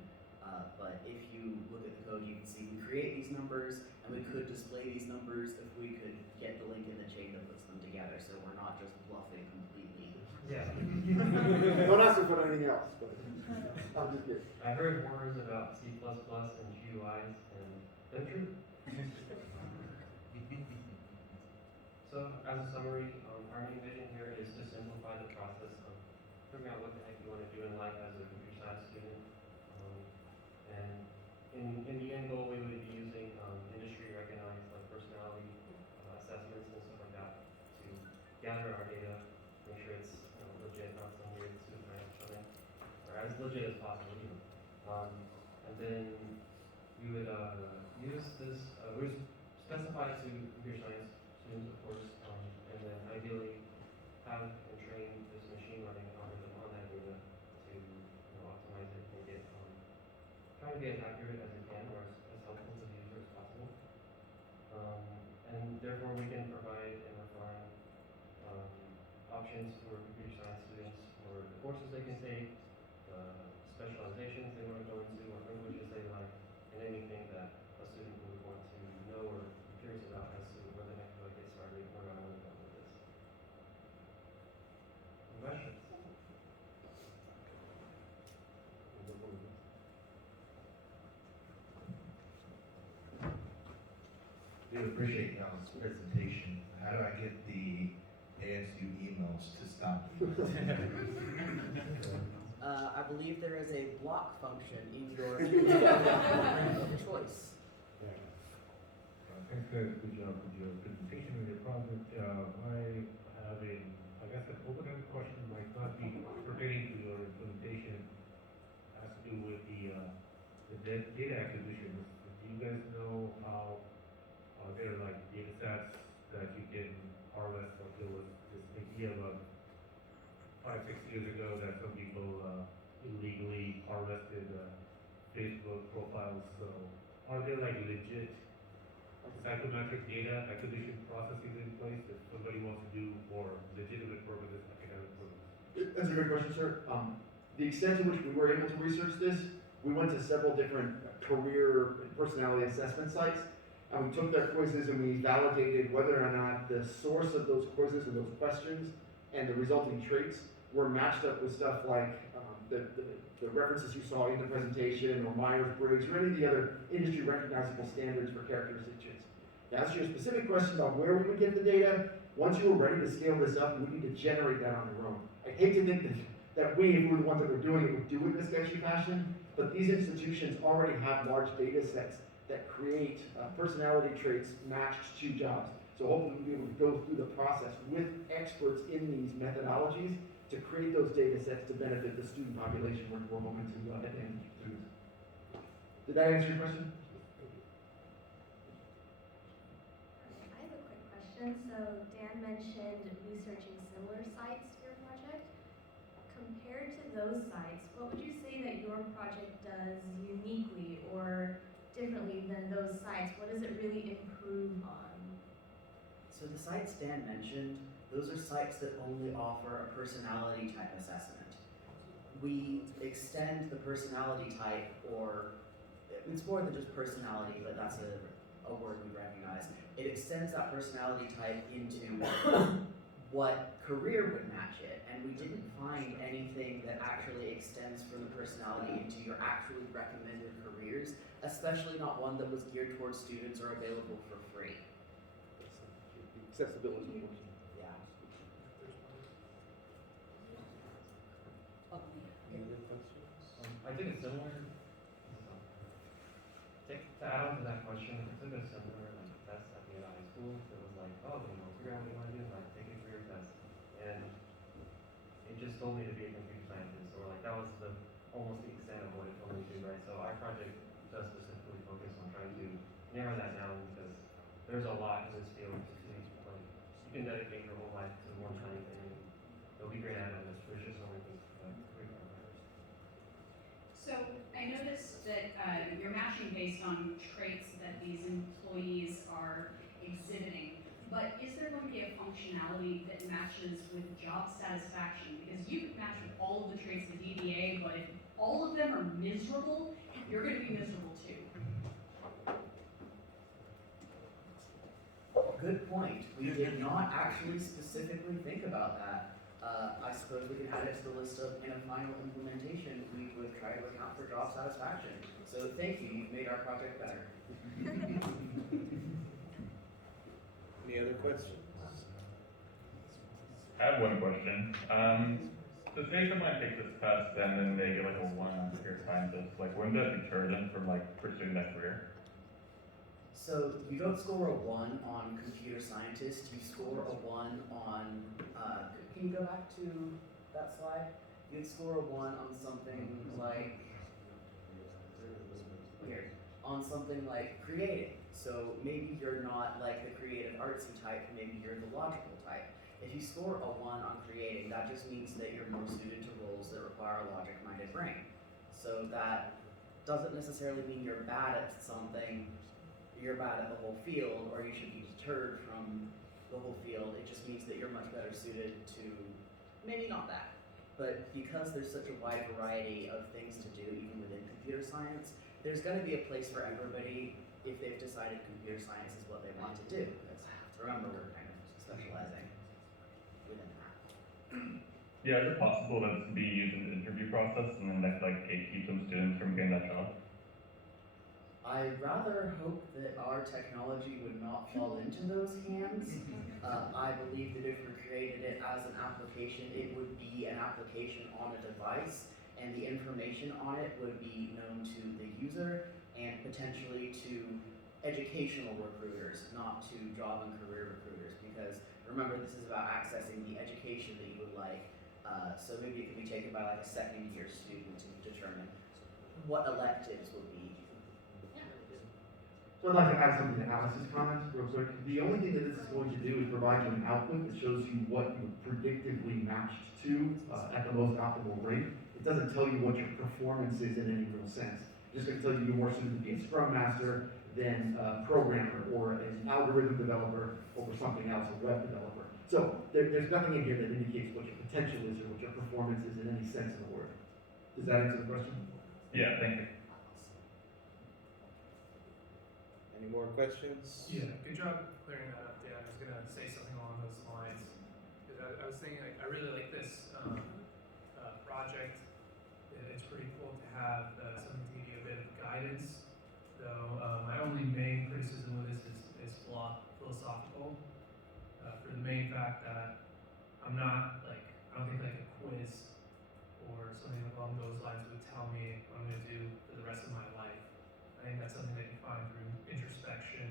But if you look at the code, you can see we create these numbers, and we could display these numbers if we could get the link in the chain that puts them together, so we're not just bluffing completely Yeah. Don't ask her for anything else, but I'm just kidding. I heard horrors about C++ and GUIs, and they're true. So, as a summary, our main vision here is to simplify the process of figuring out what the heck you want to do in life as a computer science student. And in the end goal, we would be using industry recognized like personality assessments and stuff like that to gather our data, make sure it's legit, not some weird super something, or as legit as possible, you know. And then we would use this, we would specify to computer science students, of course, and then ideally have and train this machine learning algorithm on that data to optimize it and get try to be as accurate as it can or as helpful to the user as possible. And therefore we can provide and refine options for computer science students for the courses they can take, specializations they want to go into, or languages they like, and anything that a student would want to know or be curious about as to where the heck do I get started, where do I want to go with this. Questions? We appreciate y'all's presentation. How do I get the ASU emails to stop? I believe there is a block function in your program of choice. Thanks guys, good job with your presentation and your project. I have I guess an open-ended question, might not be pertaining to your implementation, has to do with the data acquisition. Do you guys know how there are like data sets that you can harvest? Or there was this idea about 5-6 years ago that some people illegally harvested Facebook profiles. So are there like legit psychometric data acquisition processes in place that somebody wants to do for legitimate purposes, academic purposes? That's a good question, sir. The extent to which we were able to research this, we went to several different career and personality assessment sites, and we took their quizzes and we validated whether or not the source of those quizzes and those questions and the resulting traits were matched up with stuff like the references you saw in the presentation, or Myers-Briggs, or any of the other industry recognizable standards for characteristic traits. To answer your specific question about where we would get the data, once you were ready to scale this up, you would need to generate that on your own. I hate to think that we, if we were the ones that were doing it, would do it in a sketchy fashion, but these institutions already have large data sets that create personality traits matched to jobs. So hopefully we'll be able to go through the process with experts in these methodologies to create those data sets to benefit the student population we're hoping to advantage students. Did that answer your question? I have a quick question. So Dan mentioned researching similar sites for your project. Compared to those sites, what would you say that your project does uniquely or differently than those sites? What does it really improve on? So the sites Dan mentioned, those are sites that only offer a personality type assessment. We extend the personality type, or it's more than just personality, but that's a word we recognize. It extends that personality type into what career would match it, and we didn't find anything that actually extends from the personality into your actually recommended careers, especially not one that was geared towards students or available for free. Accessibility. Yeah. I took a similar, to add on to that question, I took a similar test at the end of high school. It was like, oh, figure out what you want to do, like take a career test. And it just told me to be a computer scientist, or like that was almost the extent of what it told me to do, right? So our project does specifically focus on trying to narrow that down, because there's a lot in this field to see. Like, you can dedicate your whole life to one tiny thing, and you'll be great at it. There's just so many things to career providers. So I noticed that you're matching based on traits that these employees are exhibiting, but is there going to be a functionality that matches with job satisfaction? Because you could match with all of the traits of the DBA, but if all of them are miserable, you're going to be miserable too. Good point. We did not actually specifically think about that. I suppose we can add it to the list of, in a final implementation, we would try to account for job satisfaction. So thank you, you've made our project better. Any other questions? I have one question. So say someone takes this test and then they get like a 1 on computer scientist, like wouldn't that deter them from like pursuing that career? So you don't score a 1 on computer scientist, you score a 1 on, can you go back to that slide? You'd score a 1 on something like, here, on something like creating. So maybe you're not like the creative artsy type, maybe you're the logical type. If you score a 1 on creating, that just means that you're more suited to roles that require a logic-minded brain. So that doesn't necessarily mean you're bad at something, you're bad at the whole field, or you should be deterred from the whole field. It just means that you're much better suited to, maybe not that, but because there's such a wide variety of things to do, even within computer science, there's gonna be a place for everybody if they've decided computer science is what they want to do. Because remember, we're kind of specializing within that. Yeah, is it possible that to be used in the interview process and then that like keep some students from getting that job? I rather hope that our technology would not fall into those hands. I believe that if we created it as an application, it would be an application on a device, and the information on it would be known to the user and potentially to educational recruiters, not to job and career recruiters. Because remember, this is about accessing the education that you would like. So maybe it could be taken by like a second-year student to determine what electives would be. So I'd like to add something to Alice's comments real quick. The only thing that this is going to do is provide you an output that shows you what you're predictively matched to at the most optimal rate. It doesn't tell you what your performance is in any real sense. It's just going to tell you you're more suited to be a Scrum Master than a programmer or an algorithm developer or something else, a web developer. So there's nothing in here that indicates what your potential is or what your performance is in any sense of the word. Does that answer the question? Yeah, thank you. Any more questions? Yeah, good job clearing that up, Dan. I was gonna say something along those lines. Because I was thinking, like, I really like this project. It's pretty cool to have something to give you a bit of guidance. Though my only main criticism of this is philosophical. For the main fact that I'm not like, I don't think like a quiz or something along those lines would tell me what I'm gonna do for the rest of my life. I think that's something that you find through introspection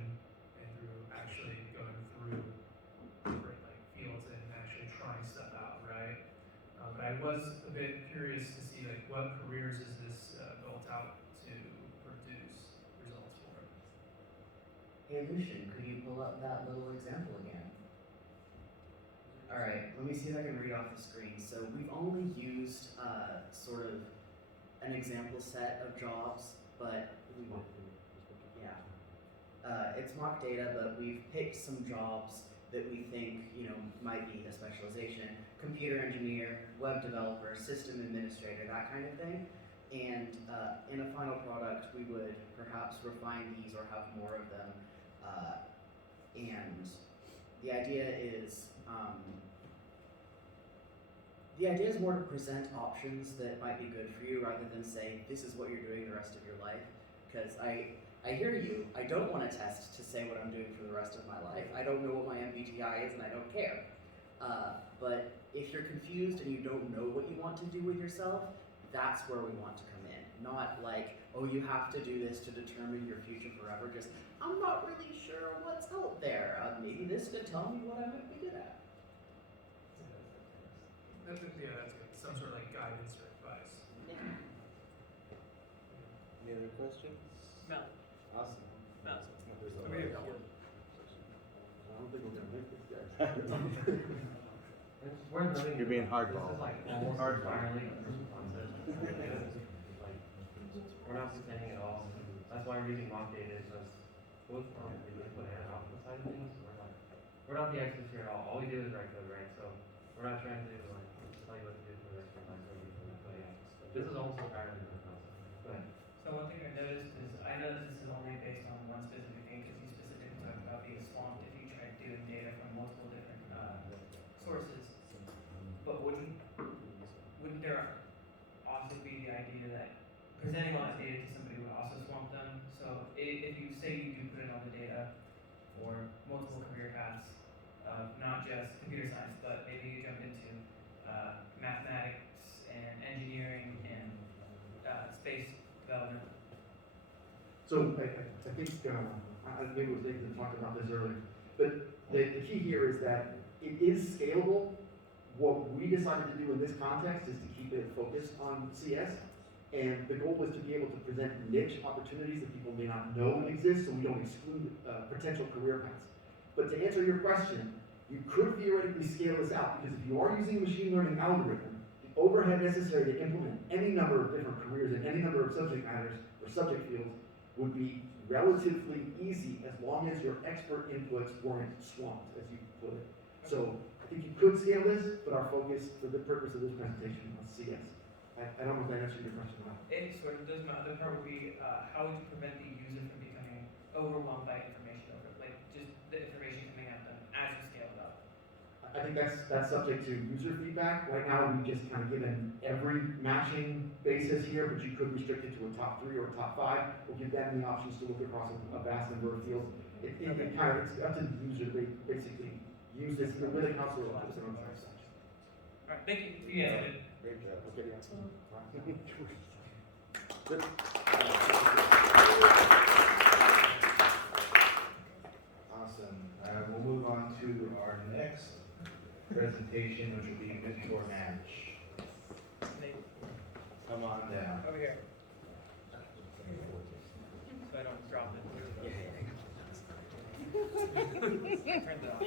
and through actually going through different like fields and actually trying stuff out, right? But I was a bit curious to see like what careers is this built out to produce results for. Hey Lucian, could you pull up that little example again? Alright, let me see if I can read off the screen. So we've only used sort of an example set of jobs, but we want it's mock data, but we've picked some jobs that we think, you know, might be a specialization. Computer engineer, web developer, system administrator, that kind of thing. And in a final product, we would perhaps refine these or have more of them. And the idea is more to present options that might be good for you rather than say, this is what you're doing the rest of your life. Because I hear you. I don't want a test to say what I'm doing for the rest of my life. I don't know what my MBTI is and I don't care. But if you're confused and you don't know what you want to do with yourself, that's where we want to come in. Not like, oh, you have to do this to determine your future forever. Just, I'm not really sure what's out there. Maybe this could tell me what I might be good at. Yeah, that's good. Some sort of like guidance or advice. Any other questions? Mel. Awesome. Mel. There's Over here. I don't think we're gonna make this, guys. We're living. You're being This hardball. is like almost entirely a proof of concept. Like, we're not pretending at all. That's why we're using mock data, because both from the input and output side of things, we're not the experts here at all. All we do is write code, right? So we're not trying to like tell you what to do for the rest of your life. But yeah, this is almost entirely a proof of concept. Go ahead. So one thing I noticed is, I know that this is only based on one specific thing, because you specifically talked about being swamped if you tried doing data from multiple different sources. But would data that presenting all that data to somebody would also swamp them. So if you say you do put in all the data for multiple career paths of not just computer science, but maybe you jump into mathematics and engineering and space development. So I think, maybe it was Nathan that talked about this earlier, but the key here is that it is scalable. What we decided to do in this context is to keep it focused on CS, and the goal was to be able to present niche opportunities that people may not know exist, so we don't exclude potential career paths. But to answer your question, you could theoretically scale this out, because if you are using a machine learning algorithm, the overhead necessary to implement any number of different careers in any number of subject matters or subject fields would be relatively easy as long as your expert inputs weren't swamped, as you put it. So I think you could scale this, but our focus for the purpose of this presentation was CS. I don't know if that answered your question or not. It sort of does. My other part would be how would you prevent the user from becoming overwhelmed by information like just the information coming at them as you scale it up? I think that's subject to user feedback. Right now, we've just kind of given every matching basis here, but you could restrict it to a top 3 or a top 5. We'll give them the options to look across a vast number of fields. It's up to the user to basically use this either with a counselor or with their own time. All right, thank you. Yeah. Great job. Okay, yeah. Awesome. We'll move on to our next presentation, which will be mentor match. Come on down. Over here. So I don't drop it. Turn it off.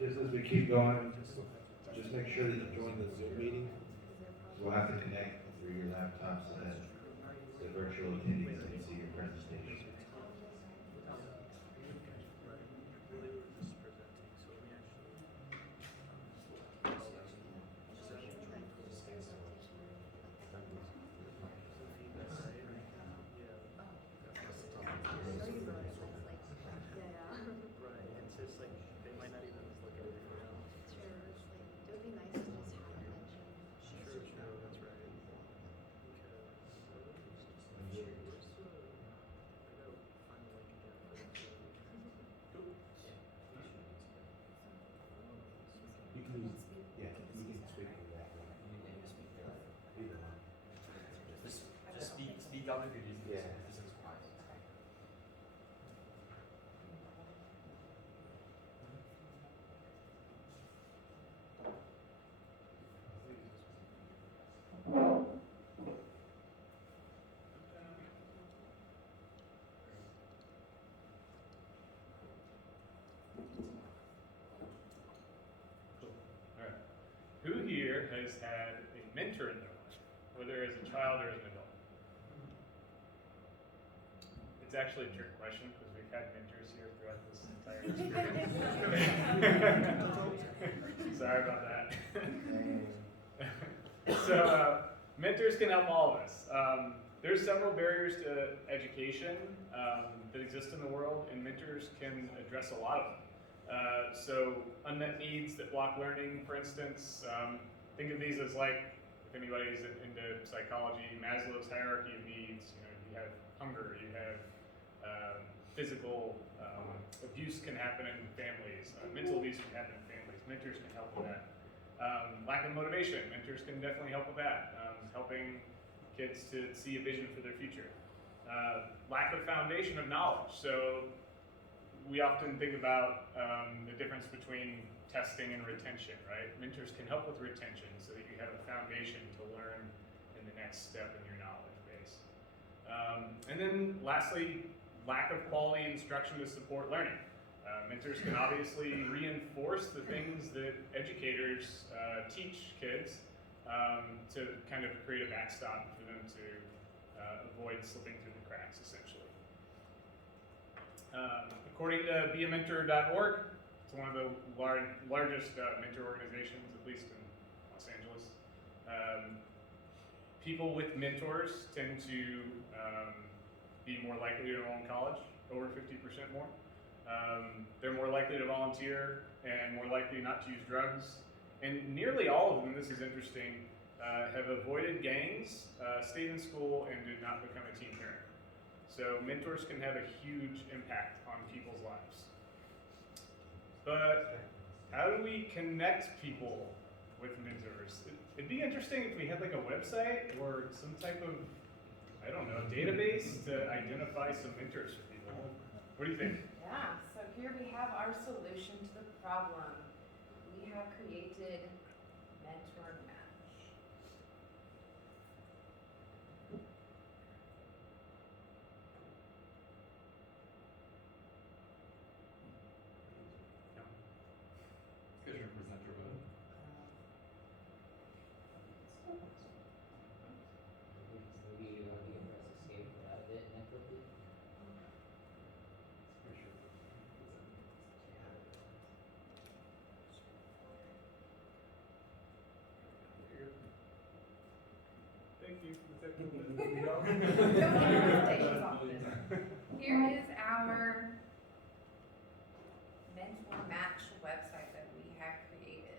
Just as we keep going, just make sure that you join the Zoom meeting. We'll have to connect through your laptop so that the virtual attendees can see your presentation. Speak up if you're using this. Alright. Who here has had a mentor in their life, whether as a child or as an adult? It's actually a trick question because we've had mentors here throughout this entire experience. Sorry about that. So, mentors can help all of us. There's several barriers to education that exist in the world, and mentors can address a lot of them. So, unmet needs that block learning, for instance, think of these as like, if anybody's into psychology, Maslow's hierarchy of needs. You have hunger, you have physical abuse can happen in families, mental abuse can happen in families. Mentors can help with that. Lack of motivation, mentors can definitely help with that. Helping kids to see a vision for their future. Lack of foundation of knowledge. So we often think about the difference between testing and retention, right? Mentors can help with retention so that you have a foundation to learn in the next step in your knowledge base. And then lastly, lack of quality instruction to support learning. Mentors can obviously reinforce the things that educators teach kids to kind of create a backstop for them to avoid slipping through the cracks, essentially. According to beamentor.org, it's one of the largest mentor organizations, at least in Los Angeles. People with mentors tend to be more likely to enroll in college, over 50% more. They're more likely to volunteer and more likely not to use drugs. And nearly all of them, this is interesting, have avoided gangs, stayed in school, and did not become a teen parent. So mentors can have a huge impact on people's lives. But how do we connect people with mentors? It'd be interesting if we had like a website or some type of, I don't know, database to identify some mentors for people. What do you think? Yeah, so here we have our solution to the problem. We have created Mentor Match. Because you're a presenter mode. Maybe you can press escape, get out of it, and then flip it. Thank you. Here is our Mentor Match website that we have created.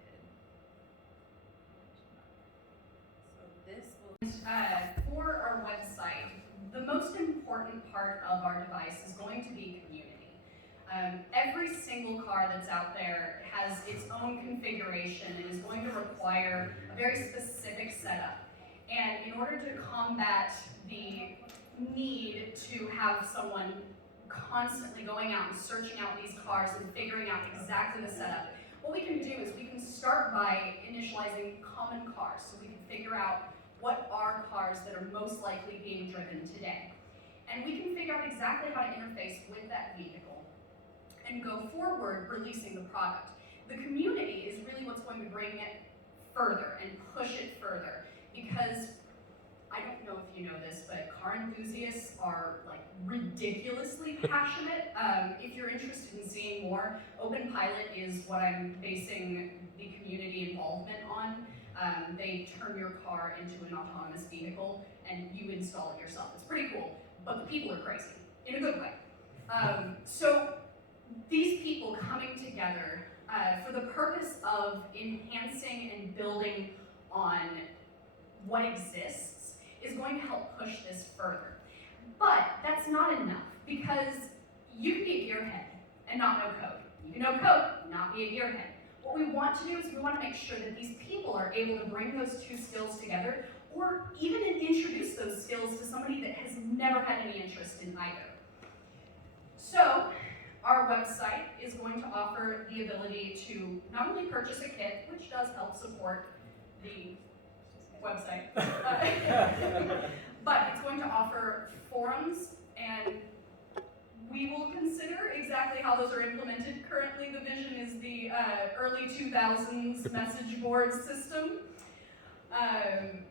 So this will For our website, the most important part of our device is going to be community. Every single car that's out there has its own configuration and is going to require a very specific setup. And in order to combat the need to have someone constantly going out and searching out these cars and figuring out exactly the setup, what we can do is we can start by initializing common cars. So we can figure out what are cars that are most likely being driven today. And we can figure out exactly how to interface with that vehicle and go forward releasing the product. The community is really what's going to bring it further and push it further, because I don't know if you know this, but car enthusiasts are like ridiculously passionate. If you're interested in seeing more, Open Pilot is what I'm basing the community involvement on. They turn your car into an autonomous vehicle and you install it yourself. It's pretty cool, but the people are crazy, in a good way. So these people coming together for the purpose of enhancing and building on what exists is going to help push this further. But that's not enough, because you can be a gearhead and not know code. You can know code, not be a gearhead. What we want to do is we want to make sure that these people are able to bring those two skills together, or even introduce those skills to somebody that has never had any interest in either. So our website is going to offer the ability to not only purchase a kit, which does help support the website, but it's going to offer forums, and we will consider exactly how those are implemented. Currently, the vision is the early 2000s message board system. And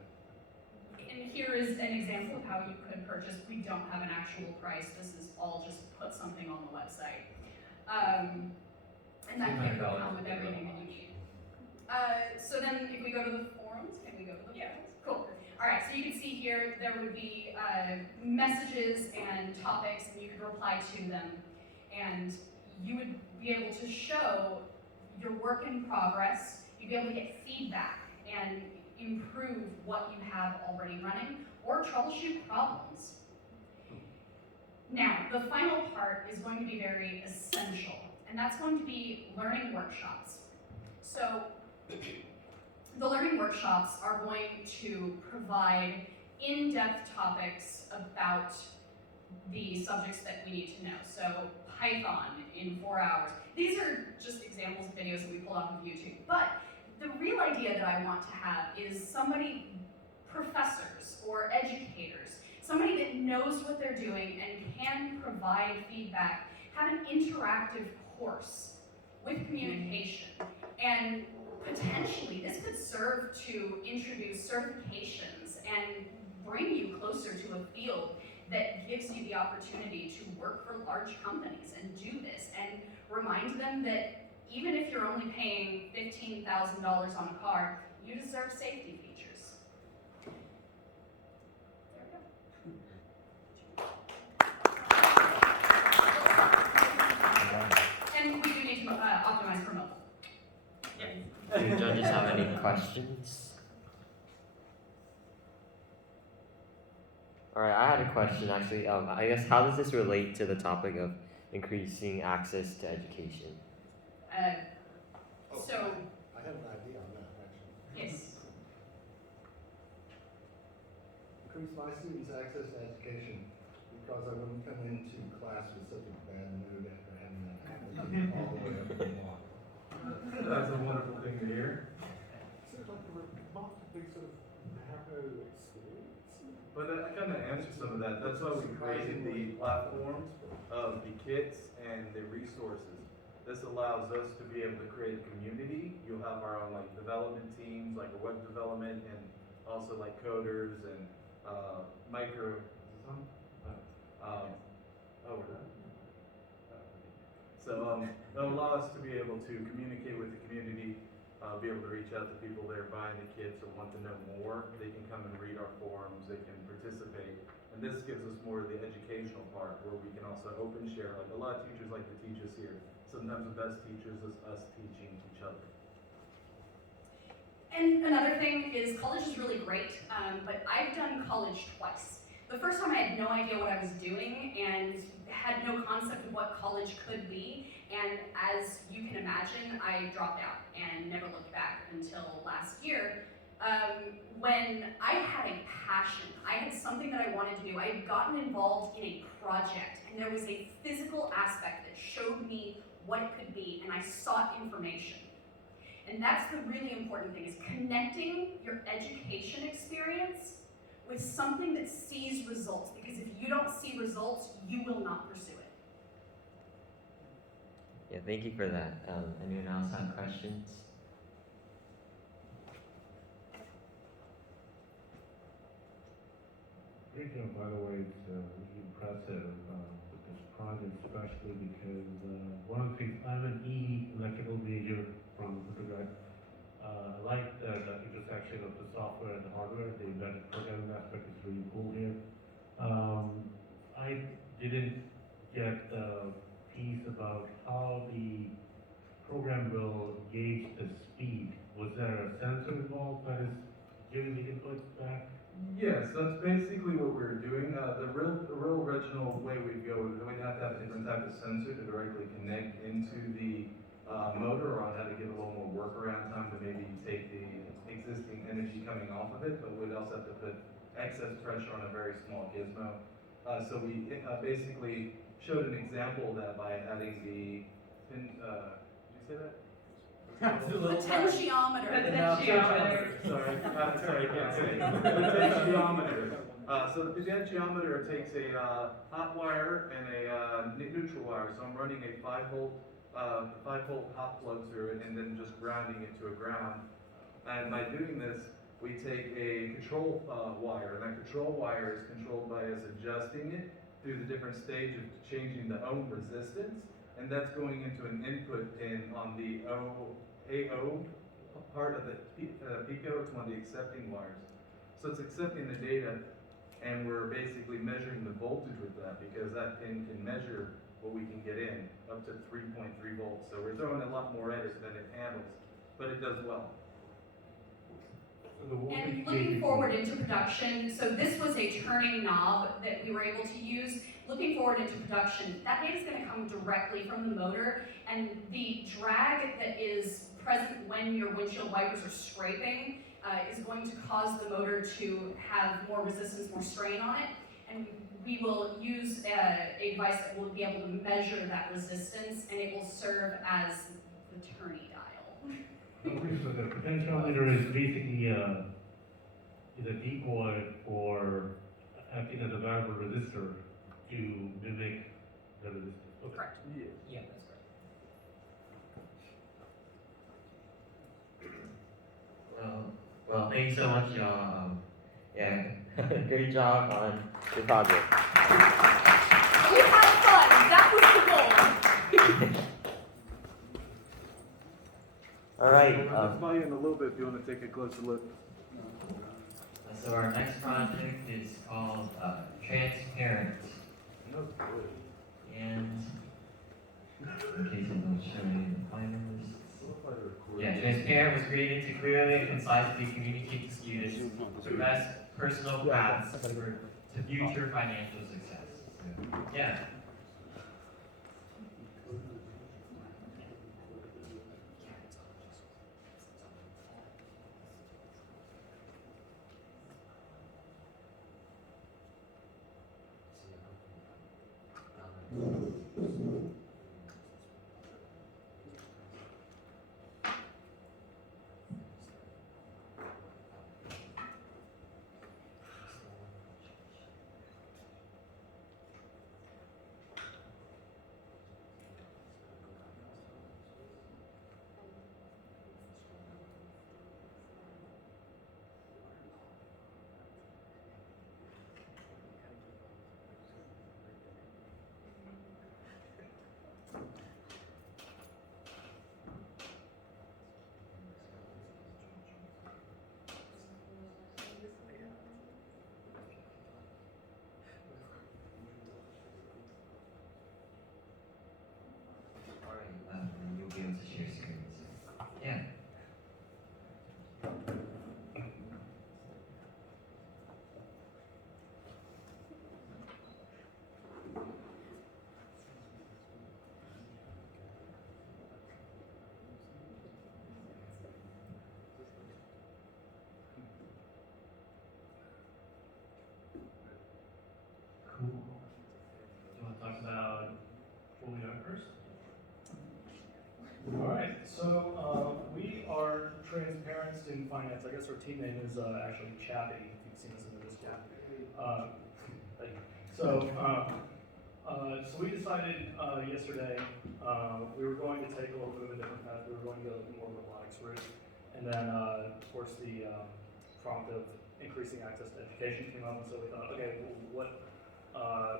here is an example of how you could purchase. We don't have an actual price. This is all just put something on the website. And that can come with everything that you need. So then if we go to the forums, can we go to the forums? Cool. All right, so you can see here there would be messages and topics, and you could reply to them. And you would be able to show your work in progress. You'd be able to get feedback and improve what you have already running, or troubleshoot problems. Now, the final part is going to be very essential, and that's going to be learning workshops. So the learning workshops are going to provide in-depth topics about the subjects that we need to know. So Python in 4 hours. These are just examples of videos that we pulled off of YouTube. But the real idea that I want to have is somebody, professors or educators, somebody that knows what they're doing and can provide feedback, have an interactive course with communication. And potentially this could serve to introduce certifications and bring you closer to a field that gives you the opportunity to work for large companies and do this, and remind them that even if you're only paying $15,000 on a car, you deserve safety features. And we do need to optimize for mobile. Do you judges have any questions? Alright, I had a question actually. I guess how does this relate to the topic of increasing access to education? So, I have an idea on that, actually. yes. Increase my students' access to education because I wouldn't come into class with such a bad mood after having that happen all the way up the block. That's a wonderful thing to hear. Seems like a remarkably sort of narrow experience. But that kind of answers some of that. That's why we created the platform of the kits and the resources. This allows us to be able to create a community. You'll have our own like development teams, like web development, and also like coders and micro. We're done. So it'll allow us to be able to communicate with the community, be able to reach out to people that are buying the kits or want to know more. They can come and read our forums. They can participate. And this gives us more of the educational part where we can also open share. Like a lot of teachers like to teach us here. Sometimes the best teachers is us teaching each other. And another thing is college is really great, but I've done college twice. The first time I had no idea what I was doing and had no concept of what college could be. And as you can imagine, I dropped out and never looked back until last year. When I had a passion, I had something that I wanted to do. I had gotten involved in a project, and there was a physical aspect that showed me what it could be, and I sought information. And that's the really important thing, is connecting your education experience with something that sees results, because if you don't see results, you will not pursue it. Yeah, thank you for that. Anyone else have questions? Great job, by the way. It's really impressive with this project, especially because one of the things, I'm an electrical major from undergrad. I like that the intersection of the software and the hardware. The embedded programming aspect is really cool here. I didn't get the piece about how the program will gauge the speed. Was there a sensor involved that is giving the input back? Yes, that's basically what we're doing. The real original way we'd go is we'd have to have a different type of sensor to directly connect into the motor, or I'd have to give a little more workaround time to maybe take the existing energy coming off of it, but we'd also have to put excess pressure on a very small gizmo. So we basically showed an potential of that by adding the, did you say that? Potentiometer. Sorry, I can't say. Potentiometer. So the potentiometer takes a hot wire and a neutral wire. So I'm running a 5-volt hot plug through it and then just grounding it to a ground. And by doing this, we take a control wire, and that control wire is controlled by us adjusting it through the different stages of changing the ohm resistance, and that's going into an input pin on the AO part of the pico. It's one of the accepting wires. So it's accepting the data, and we're basically measuring the voltage with that, because that pin can measure what we can get in, up to 3.3 volts. So we're throwing a lot more at it than it handles, but it does well. And looking forward into production, so this was a turning knob that we were able to use. Looking forward into production, that data is going to come directly from the motor, and the drag that is present when your windshield wipers are scraping is going to cause the motor to have more resistance, more strain on it. And we will use a device that will be able to measure that resistance, and it will serve as the turning dial. Okay, so the potentiometer is basically is a decoy for acting as a variable resistor to mimic the resistance. Okay. Correct. Yeah, that's right. Well, thanks so much, y'all. Yeah, great job on the project. We had fun. That was the goal. All right. We'll run this by you in a little bit if you want to take a closer look. So our next project is called Transparent. And in case you don't show any of the finalists. Yeah, Transparent was created to clearly and concisely communicate to students the best personal paths to future financial success. So, yeah. You'll be able to share screens. Yeah. Cool. Do you want to talk about what we got first? All right, so we are Transparent Student Finance. I guess our team name is actually Chappy, if you've seen us in the Discord. Thank you. So we decided yesterday we were going to take a little bit of a different path. We were going to go more robotics route. And then, of course, the prompt of increasing access to education came up, and so we thought, okay, well,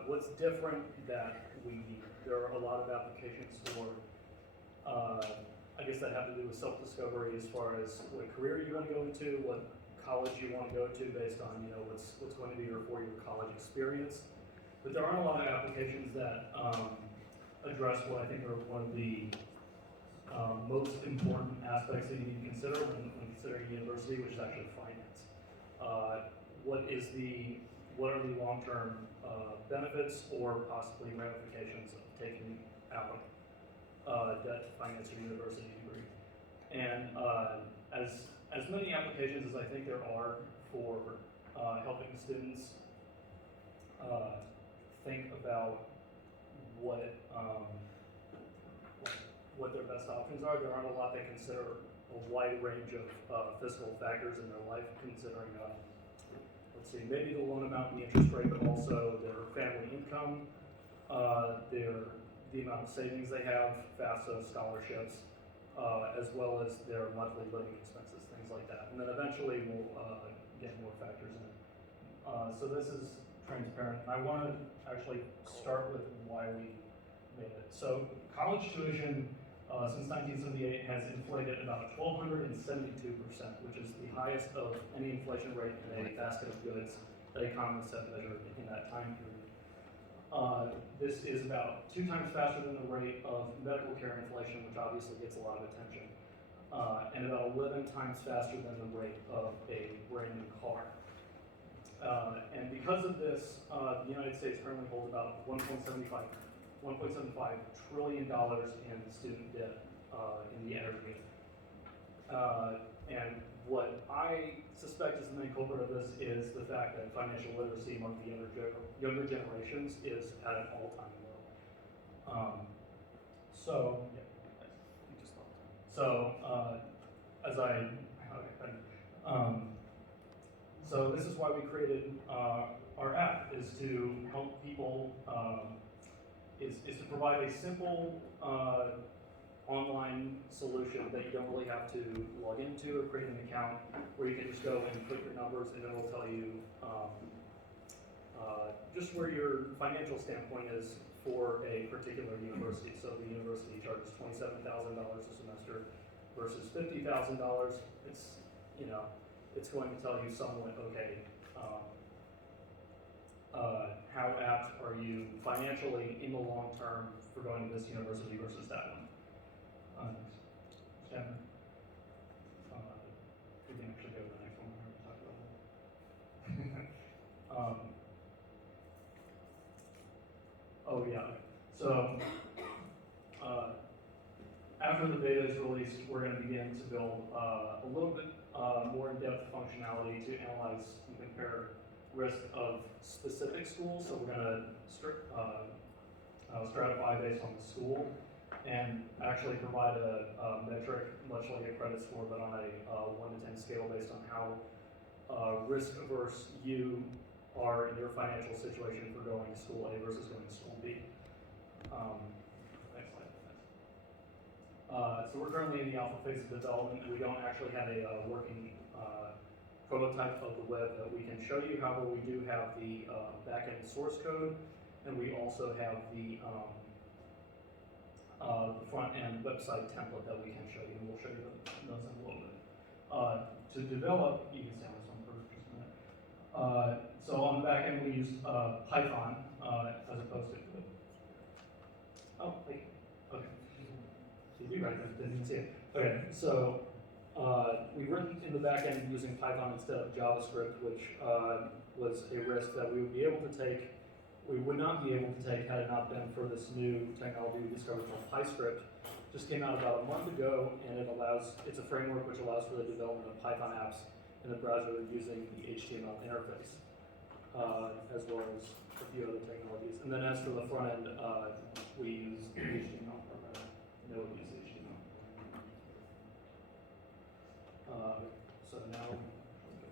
what's different that we need? There are a lot of applications for I guess that have to do with self-discovery as far as what career you want to go into, what college you want to go to based on, you know, what's going to be your 4-year college experience. But there aren't a lot of applications that address what I think are one of the most important aspects that you need to consider when considering university, which is actually finance. What are the long-term benefits or possibly ramifications of taking out debt to finance your university degree? And as many applications as I think there are for helping students think about what their best options are, there aren't a lot that consider a wide range of fiscal factors in their life, considering let's see, maybe the loan amount and the interest rate, but also their family income, the amount of savings they have, FAFSA scholarships, as well as their monthly living expenses, things like that. And then eventually we'll get more factors in. So this is Transparent. I want to actually start with why we made it. So college tuition since 1978 has inflated about 1,272%, which is the highest of any inflation rate in a basket of goods that economists have measured in that time period. This is about 2 times faster than the rate of medical care inflation, which obviously gets a lot of attention, and about 11 times faster than the rate of a brand new car. And because of this, the United States currently holds about $1.75 trillion in student debt in the aggregate. And what I suspect is the main culprit of this is the fact that financial literacy among the younger generations is at an all-time low. So this is why we created our app, is to help people, is to provide a simple online solution that you don't really have to log into or create an account, where you can just go and put your numbers and it will tell you just where your financial standpoint is for a particular university. So the university charges $27,000 a semester versus $50,000. It's, you know, it's going to tell you somewhat, okay, how apt are you financially in the long term for going to this university versus that one. Shannon? We can actually go to the next one. We already talked about that. Oh yeah, so after the beta is released, we're going to begin to build a little bit more in-depth functionality to analyze and compare risk of specific schools. So we're going to stratify based on the school and actually provide a metric, much like a credit score, but on a 1 to 10 scale based on how risk averse you are in your financial situation for going to school A versus going to school B. Next slide. So we're currently in the alpha phase of development. We don't actually have a working prototype of the web that we can show you. However, we do have the backend source code, and we also have the front-end website template that we can show you, and we'll show you those in a little bit. To develop, you can stay on this one for just a minute. So on the back end, we use Python as opposed to. Oh, wait. Okay. You guys didn't see it. Okay, so we've written in the back end using Python instead of JavaScript, which was a risk that we would be able to take. We would not be able to take had it not been for this new technology we discovered called PyScript. Just came out about a month ago, and it's a framework which allows for the development of Python apps in the browser using the HTML interface, as well as a few other technologies. And then as for the front end, we use HTML, or Node uses HTML. So now we'll go to.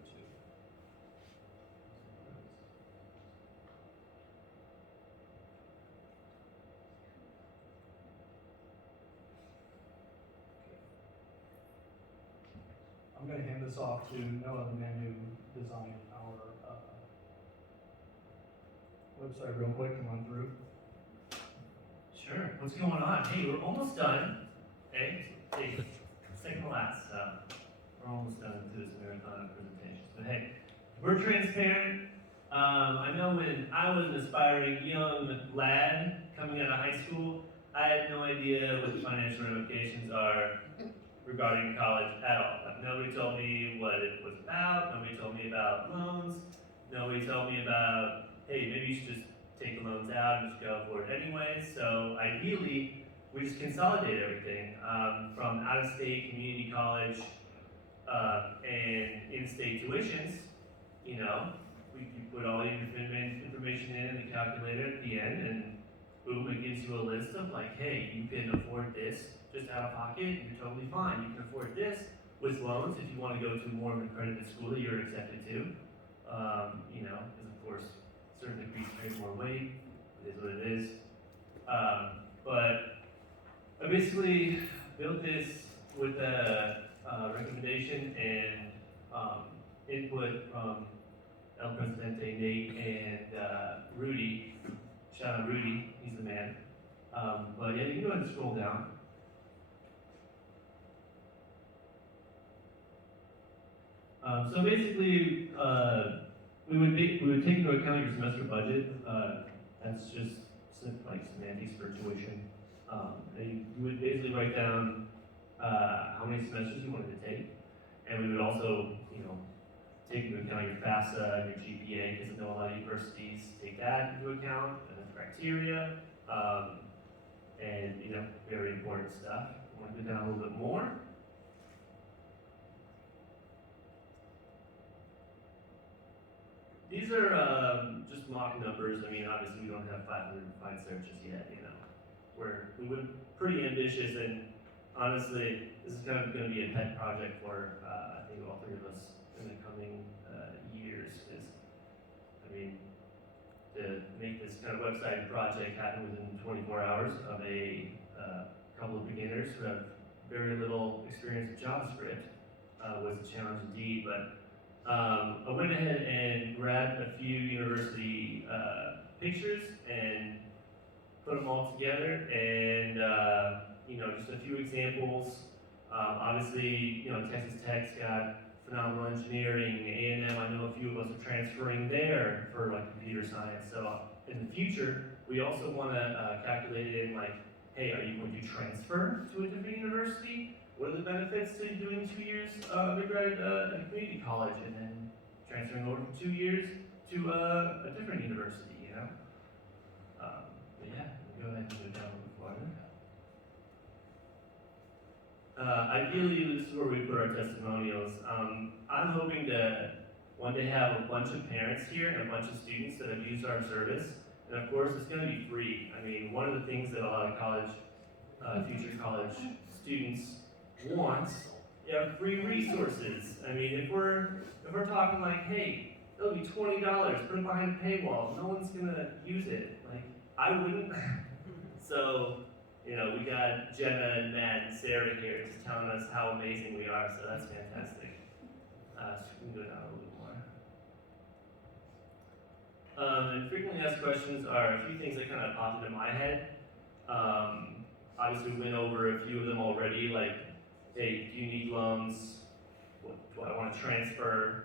I'm going to hand this off to Noah, the man who designed our website real quick and run through. Sure. What's going on? Hey, we're almost done. Okay? Hey, second to last. We're almost done with this marathon of presentations. But hey, we're transparent. I know when I was an aspiring young lad coming out of high school, I had no idea what the financial ramifications are regarding college at all. Like, nobody told me what it was about. Nobody told me about loans. Nobody told me about, hey, maybe you should just take the loans out and just go for it anyway. So ideally, we just consolidate everything from out-of-state community college and in-state tuitions. You know, you put all your information in the calculator at the end, and boom, it gives you a list of like, hey, you can afford this just out of pocket, and you're totally fine. You can afford this with loans if you want to go to more of an accredited school that you're accepted to. You know, because of course, certain degrees carry more weight. It is what it is. But I basically built this with a recommendation and input from El Presidente, Nate, and Rudy. Shout out Rudy, he's the man. But yeah, you can go ahead and scroll down. So basically, we would take into account your semester budget. That's just like semantics for tuition. And you would basically write down how many semesters you wanted to take, and we would also, you know, take into account your FAFSA and your GPA, because I know a lot of universities take that into account as criteria, and you know, very important stuff. I want to go down a little bit more. these are just mock numbers. I mean, obviously we don't have 500 find searches yet, you know. We're pretty ambitious, and honestly, this is kind of going to be a pet project for I think all three of us in the coming years. I mean, to make this kind of website project happen within 24 hours of a couple of beginners who have very little experience with JavaScript was a challenge indeed. But I went ahead and grabbed a few university pictures and put them all together, and you know, just a few examples. Obviously, you know, Texas Tech's got phenomenal engineering. A&M, I know a few of us are transferring there for like computer science. So in the future, we also want to calculate it in like, hey, are you going to transfer to a different university? What are the benefits to doing 2 years undergrad at a community college and then transferring over from 2 years to a different university, you know? But yeah, go ahead and go down before. Ideally, this is where we put our testimonials. I'm hoping to one day have a bunch of parents here and a bunch of students that have used our service. And of course, it's going to be free. I mean, one of the things that a lot of college, future college students want are free resources. I mean, if we're talking like, hey, it'll be $20, put it behind a paywall, no one's gonna use it. Like, I wouldn't. So, you know, we got Jenna and Matt and Sarah here just telling us how amazing we are, so that's fantastic. So we can go down a little more. And frequently asked questions are a few things that kind of popped into my head. Obviously, we went over a few of them already, like, hey, do you need loans? What do I want to transfer?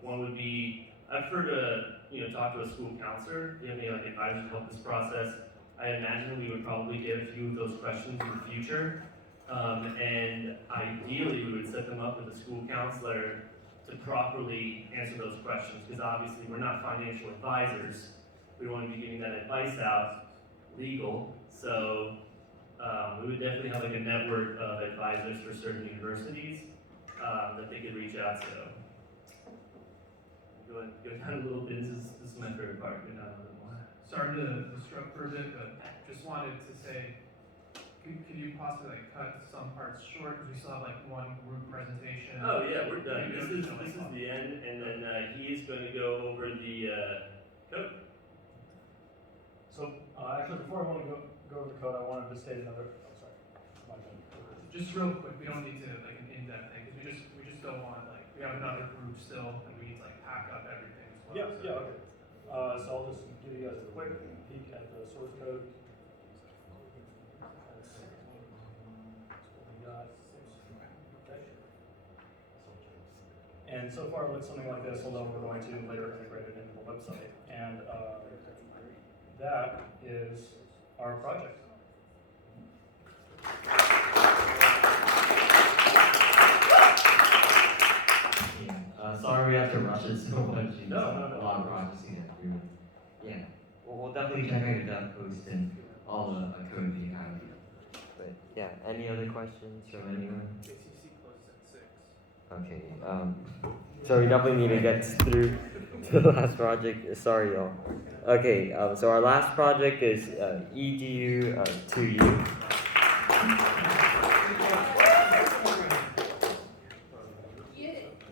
One would be, I prefer to, talk to a school counselor. Do you have any like advice to help this process? I imagine we would probably get a few of those questions in the future. And ideally, we would set them up with a school counselor to properly answer those questions, because obviously we're not financial advisors. We want to be giving that advice out legal. So we would definitely have like a network of advisors for certain universities that they could reach out to. Go down a little bit. This is my favorite part. Go down a little more. Sorry to disrupt for a bit, but just wanted to say, could you possibly like cut some parts short, because we still have like one group presentation. Oh yeah, we're done. This is the end, and then he is going to go over the code. So actually, before I want to go over the code, I wanted to state another. Oh, sorry. My bad. Just real quick, we don't need to like an in-depth thing, because we just don't want like, we have another group still, and we need to like pack up everything as well. Yeah, so. yeah, okay. So I'll just give you guys a quick peek at the source code. That's what we got. Okay. And so far it looks something like this, although we're going to later integrate it into the website. And that is our project. Sorry we have to rush it so much. No. A lot of projects to get through. Yeah, we'll definitely check out your dev post and all the code that you have. But yeah, any other questions from anyone? KCC closes at 6. Okay, so we definitely need to get through to the last project. Sorry, y'all. Okay, so our last project is EDU 2U.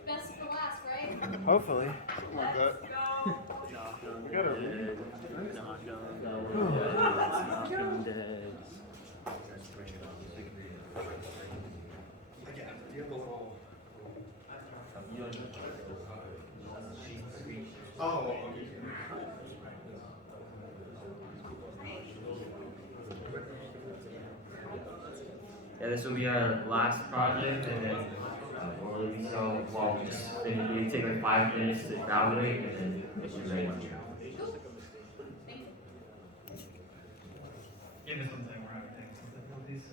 Best for last, right? Hopefully. Something like that. We got it. Oh, Yeah, this will be our last project, and then we'll release so well, we take like 5 minutes to evaluate, and then we're ready to go. Give us something we're having technical difficulties.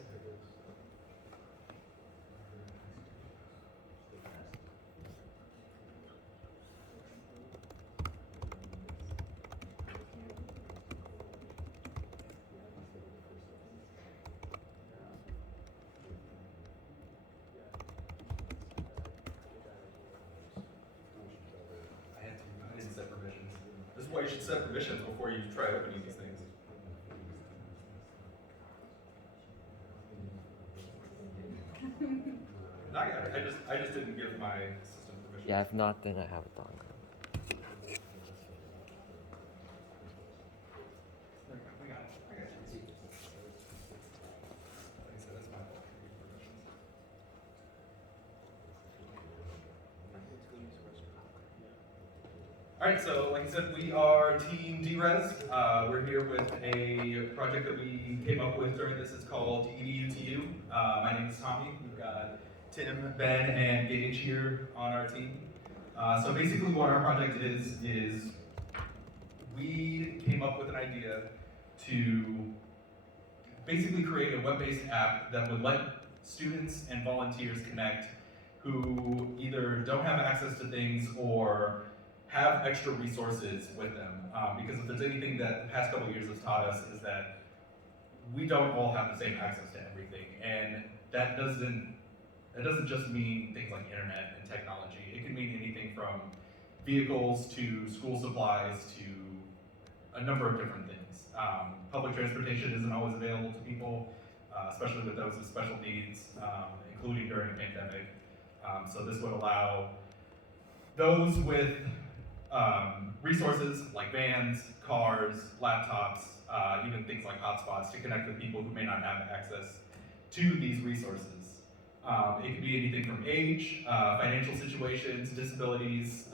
I didn't set permissions. you should set permissions before you try opening these things. Not yet. I just didn't give my system permission. Yeah, if not, then I have it done. We got it. Like I said, that's my fault for giving permissions. All right, so like I said, we are Team DRES. We're here with a project that we came up with during this. It's called EDUTU. My name is Tommy. We've got Tim, Ben, and Gage here on our team. So basically what our project is we came up with an idea to basically create a web-based app that would let students and volunteers connect who either don't have access to things or have extra resources with them. Because if there's anything that the past couple of years has taught us is that we don't all have the same access to everything. And that doesn't just mean things like internet and technology. It can mean anything from vehicles to school supplies to a number of different things. Public transportation isn't always available to people, especially with those with special needs, including during a pandemic. So this would allow those with resources like vans, cars, laptops, even things like hotspots to connect with people who may not have access to these resources. It could be anything from age, financial situations, disabilities,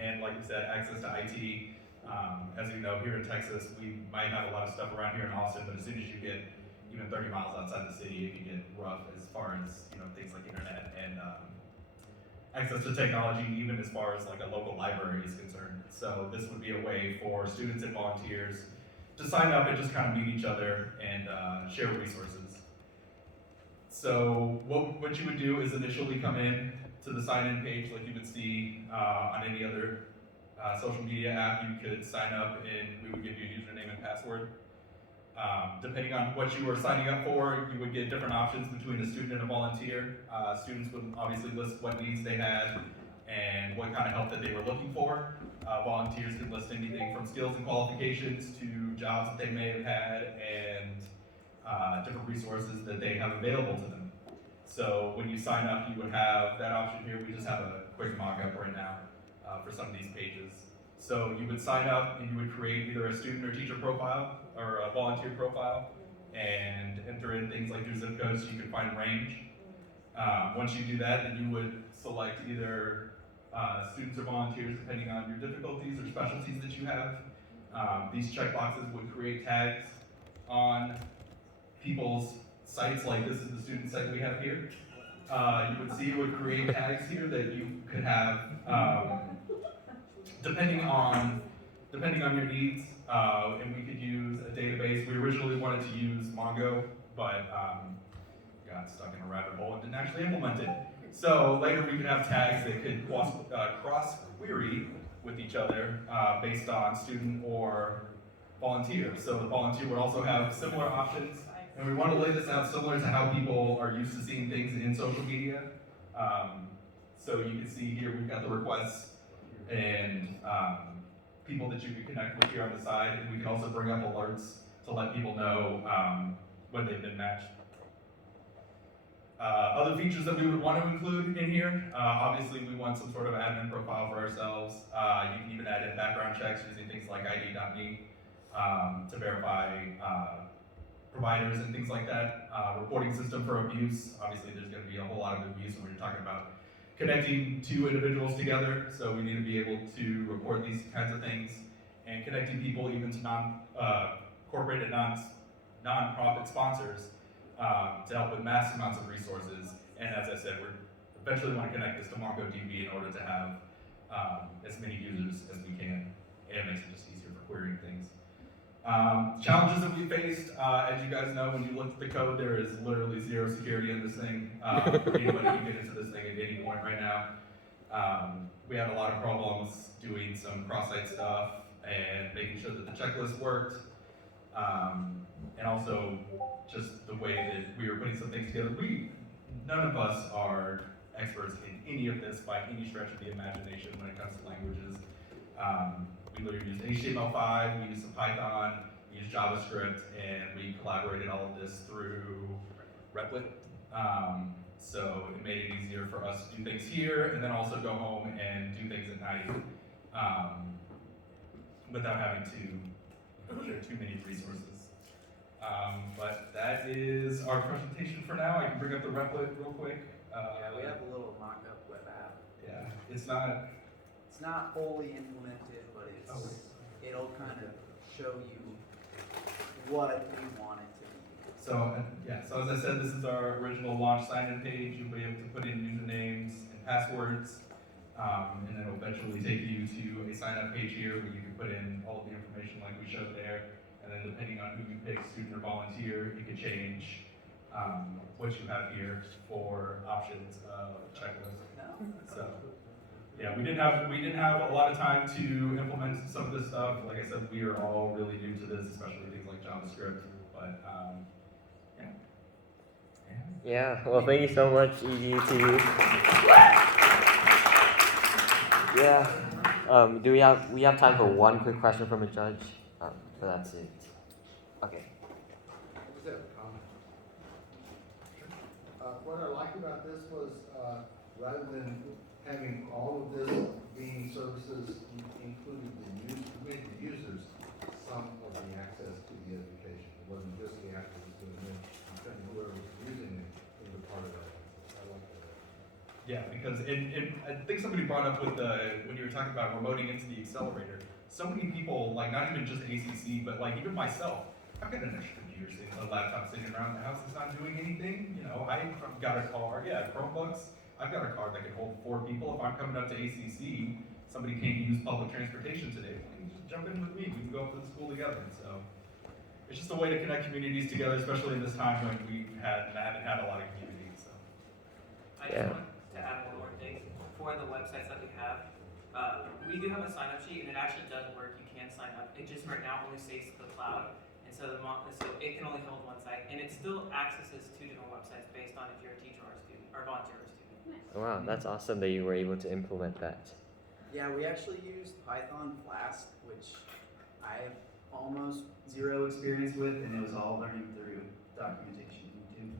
and like I said, access to IT. As you know, here in Texas, we might have a lot of stuff around here in Austin, but as soon as you get even 30 miles outside the city, it can get rough as far as things like internet and access to technology, even as far as like a local library is concerned. So this would be a way for students and volunteers to sign up and just kind of meet each other and share resources. So what you would do is initially come in to the sign-in page like you would see on any other social media app. You could sign up and we would give you a username and password. Depending on what you were signing up for, you would get different options between a student and a volunteer. Students would obviously list what needs they had and what kind of help that they were looking for. Volunteers could list anything from skills and qualifications to jobs that they may have had and different resources that they have available to them. So when you sign up, you would have that option here. We just have a quick mock-up right now for some of these pages. So you would sign up and you would create either a student or teacher profile or a volunteer profile and enter in things like your zip codes so you can find range. Once you do that, then you would select either students or volunteers depending on your difficulties or specialties that you have. These checkboxes would create tags on people's sites, like this is the student site we have here. You would see it would create tags here that you could have depending on your needs, and we could use a database. We originally wanted to use Mongo, but got stuck in a rabbit hole and didn't actually implement it. So later we could have tags that could cross-query with each other based on student or volunteer. So the volunteer would also have similar options, and we want to lay this out similar to how people are used to seeing things in social media. So you can see here we've got the requests and people that you can connect with here on the side, and we can also bring up alerts to let people know when they've been matched. Other features that we would want to include in here, obviously we want some sort of admin profile for ourselves. You can even add in background checks using things like ID.me to verify providers and things like that. Reporting system for abuse, obviously there's going to be a whole lot of abuse when we're talking about connecting two individuals together, so we need to be able to report these kinds of things, and connecting people even to corporate and non-profit sponsors to help with mass amounts of resources. And as I said, we eventually want to connect this to MongoDB in order to have as many users as we can, and it makes it just easier for querying things. Challenges that we faced, as you guys know, when you look at the code, there is literally zero security in this thing. Anybody can get into this thing at any point right now. We had a lot of problems doing some cross-site stuff and making sure that the checklist worked. And also just the way that we were putting some things together. None of us are experts in any of this by any stretch of the imagination when it comes to languages. either used HTML5, we used some Python, we used JavaScript, and we collaborated all of this through Replit. So it made it easier for us to do things here, and then also go home and do things at night without having to share too many resources. But that is our presentation for now. I can bring up the Replit real quick. Yeah, we have a little mock-up web app. Yeah, it's not Wholly implemented, but it'll kind of show you what we want it to be. So so as I said, this is our original launch sign-in page. You'll be able to put in usernames and passwords, and then it'll eventually take you to a sign-up page here where you can put in all of the information like we showed there. And then depending on who you pick, student or volunteer, you can change what you have here for options of checklist. So yeah, we didn't have a lot of time to implement some of this stuff. Like I said, we are all really new to this, especially things like JavaScript. But Yeah, well, thank you so much, EDU. Yeah. Do we have time for one quick question from a judge? But that's it. Okay. I just have a comment. What I liked about this was rather than having all of this being services included the users some of the access to the education. It wasn't just the actors doing it, and whoever was using it was a part of that. I like that. yeah, because I think somebody brought up with when you were talking about remoting into the accelerator, so many people, like not even just ACC, but like even myself, I've got an extra computer sitting, a laptop sitting around the house that's not doing anything. You know, I've got a car, Chromebooks. I've got a car that can hold 4 people. If I'm coming up to ACC, somebody can't use public transportation today, well, you can just jump in with me. We can go up to the school together. So it's just a way to connect communities together, especially in this time when haven't had a lot of communities. So. I just want to add one more thing. For the websites that we have, we do have a sign-up sheet, and it actually does work. You can sign up. It just right now only saves to the cloud, and so it can only hold one site, and it still accesses 2 different websites based on if you're a teacher or a student, or volunteer or student. Wow, that's awesome that you were able to implement that. Yeah, we actually used Python Flask, which I have almost zero experience with, and it was all learning through documentation and YouTube.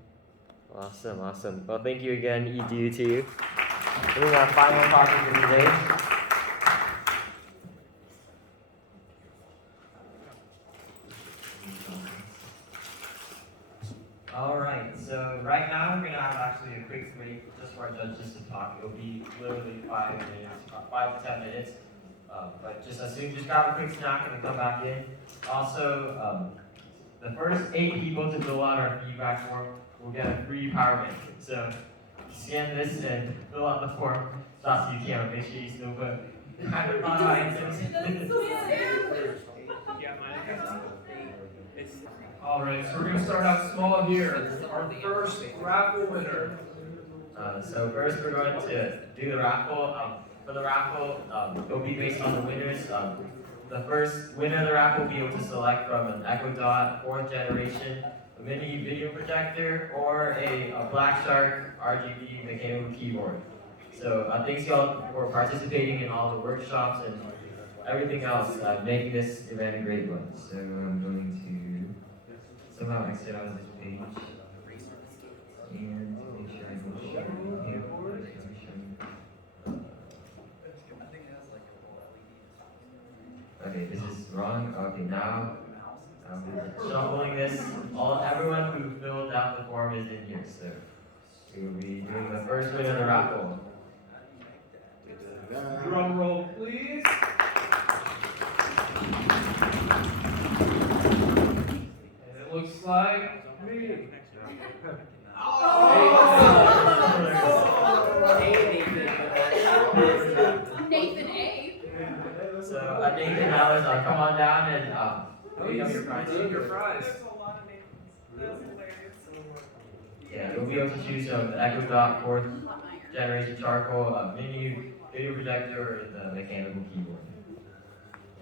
Awesome. Well, thank you again, EDU to you. Doing our final topic for today. Alright, so right now we're going to have actually a quick break just for our judges to talk. It'll be literally 5 to 10 minutes. But just grab a quick snack and then come back in. Also, the first 8 people to fill out our feedback form will get a free power bank. So scan this and fill out the form. Stop so you can, make sure you still put kind of items. Alright, so we're going to start out small here. Our first raffle winner. So first we're going to do the raffle. For the raffle, it will be based on the winners. The first winner of the raffle will be able to select from an Echo Dot 4th generation, a mini video projector, or a Black Shark RGB mechanical keyboard. So thanks y'all for participating in all the workshops and everything else, making this event a great one. So I'm going to somehow exit out of this page and make sure I can show you here. Okay, this is wrong. Okay, now shuffling this. Everyone who filled out the form is in here, so we will be doing the first winner of the raffle. Drum roll, please. And it looks like me. Nathan A. So Nathan, now come on down and pick up your prize. Take your prize. Yeah, you'll be able to choose the Echo Dot 4th generation charcoal, a mini video projector, and the mechanical keyboard.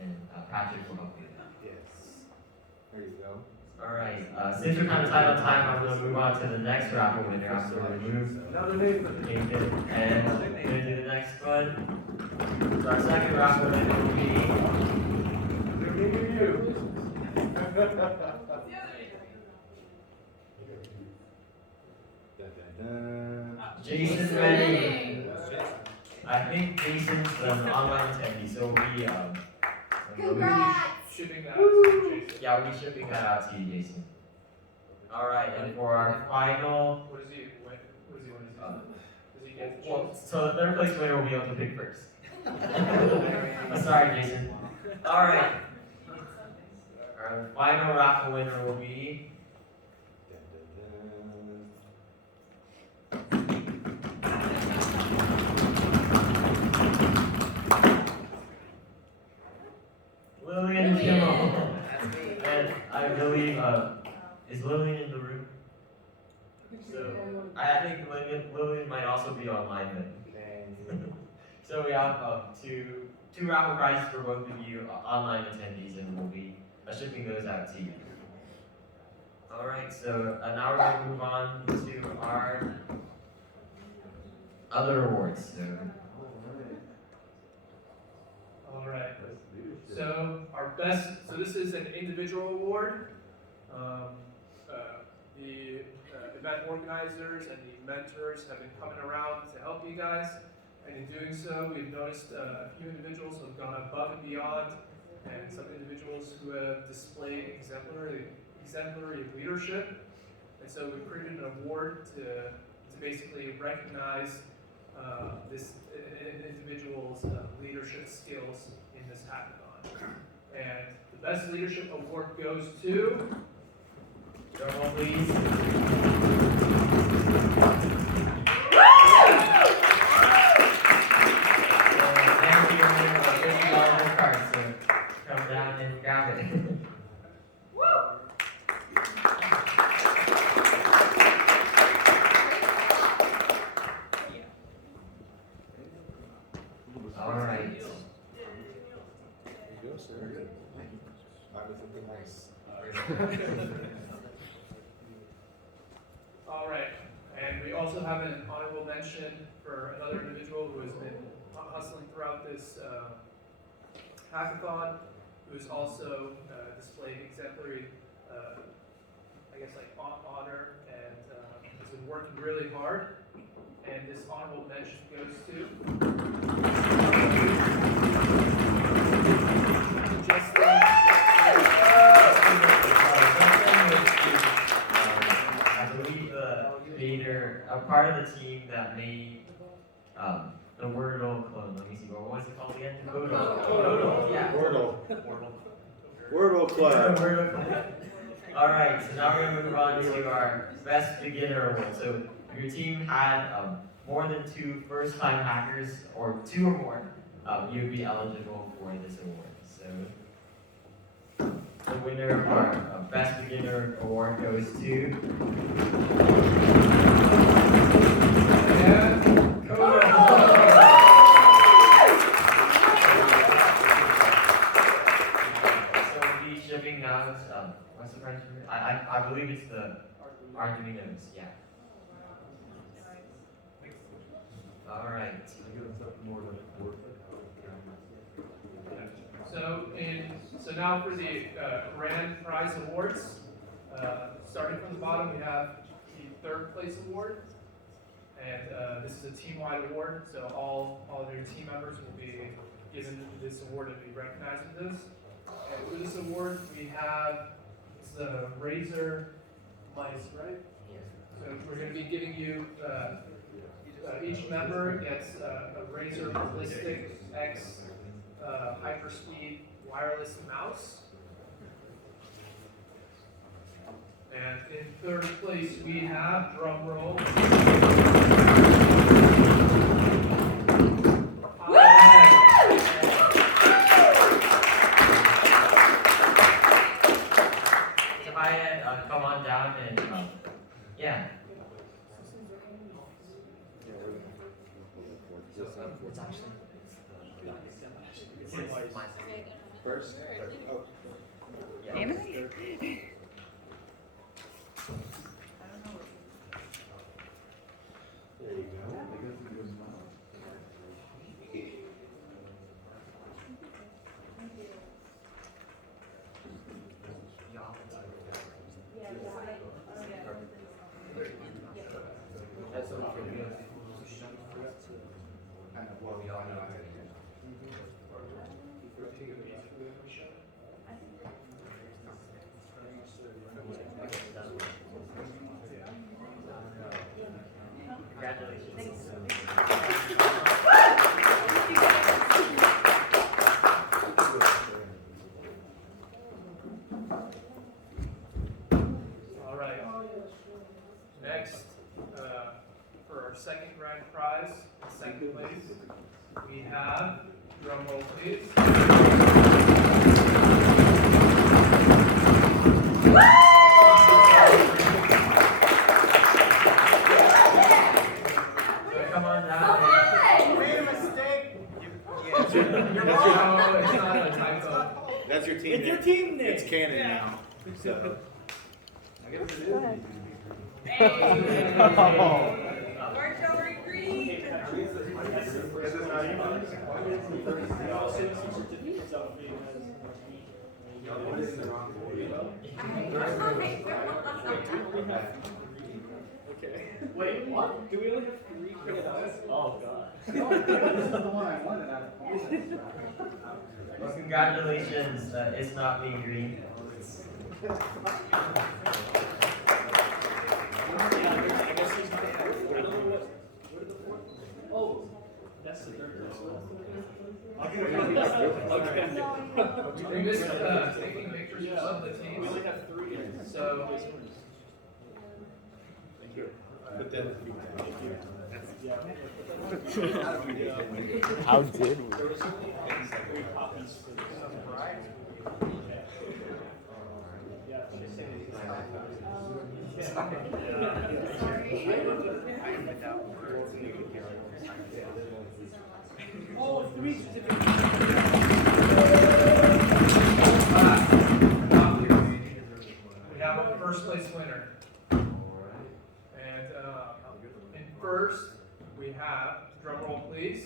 And Patrick will help you. Yes. There you go. Alright, since we're kind of tight on time, I'm going to move on to the next raffle winner. I'm going to remove Another Nathan. and we're going to do the next one. So our second raffle winner will be Jason Redding. I think Jason's an online attendee, so we'll be Shipping that to Jason. yeah, we'll be shipping that out to you, Jason. All right, and for our final, What does he win? What does he win? Does he get to well, choose? so the third place winner will be able to pick first. I'm sorry, Jason. All right. Our final raffle winner will be. Lillian Kimmel. And I believe, is Lillian in the room? So, I think Lillian might also be online then. So we have two raffle prizes for both of you online attendees, and we'll be shipping those out to you. Alright, so now we're going to move on to our other awards. All right. So our best. So this is an individual award. The event organizers and the mentors have been coming around to help you guys, and in doing so, we've noticed a few individuals who have gone above and beyond, and some individuals who have displayed exemplary leadership. And so we created an award to basically recognize this individual's leadership skills in this hackathon. And the best leadership award goes to. Drum roll, please. Thank you, $50 card, so come down and grab it. All right. There you go, sir. Very good. Thank you. I was thinking nice. All right, and we also have an honorable mention for another individual who has been hustling throughout this hackathon, who's also displayed exemplary, I guess, like honor, and has been working really hard. And this honorable mention goes to I believe the creator, a part of the team that made the Wordle clone. Let me see, what was it called again? Wordle. Yeah. Wordle Club. Wordle Club. All right, so now we're going to move on to our best beginner award. So your team had more than 2 first-time hackers, or 2 or more, you would be eligible for this award. So the winner of our best beginner award goes to. So we'll be shipping out. What's the French word? I believe it's the Arduinos. Yeah. All right. So now for the grand prize awards. Starting from the bottom, we have the 3rd place award, and this is a team-wide award. So all of your team members will be given this award and be recognized with this. And for this award, we have the Razer mice, right? So we're going to be giving you. Each member gets a Razer Ballistic X Hyperspeed wireless mouse. And in 3rd place we have, drum roll. Come on down and yeah. It's actually first. Oh. Yeah. There you go. Next, for our second grand prize, second place, we have, drum roll please. Come on down. Made a mistake. You're wrong. It's not a typo. That's your team It's your name. team name. It's canon Yeah. now. So. I guess it is. Orange over green. Is this how you want Okay. Wait, what? Do we only have 3 credits? Oh, God. This is the one I wanted out of Well, congratulations, It's Not Me Green. I guess he's not I don't know what. Oh, that's the third person. We missed taking pictures of some of the teams. We only have 3. So, Thank you. Put that in the feedback. How did we? There was only 3 copies for this. Yeah, she's saying it's Oh, 3 certificates. we have a first place winner. And in first, we have, drum roll please.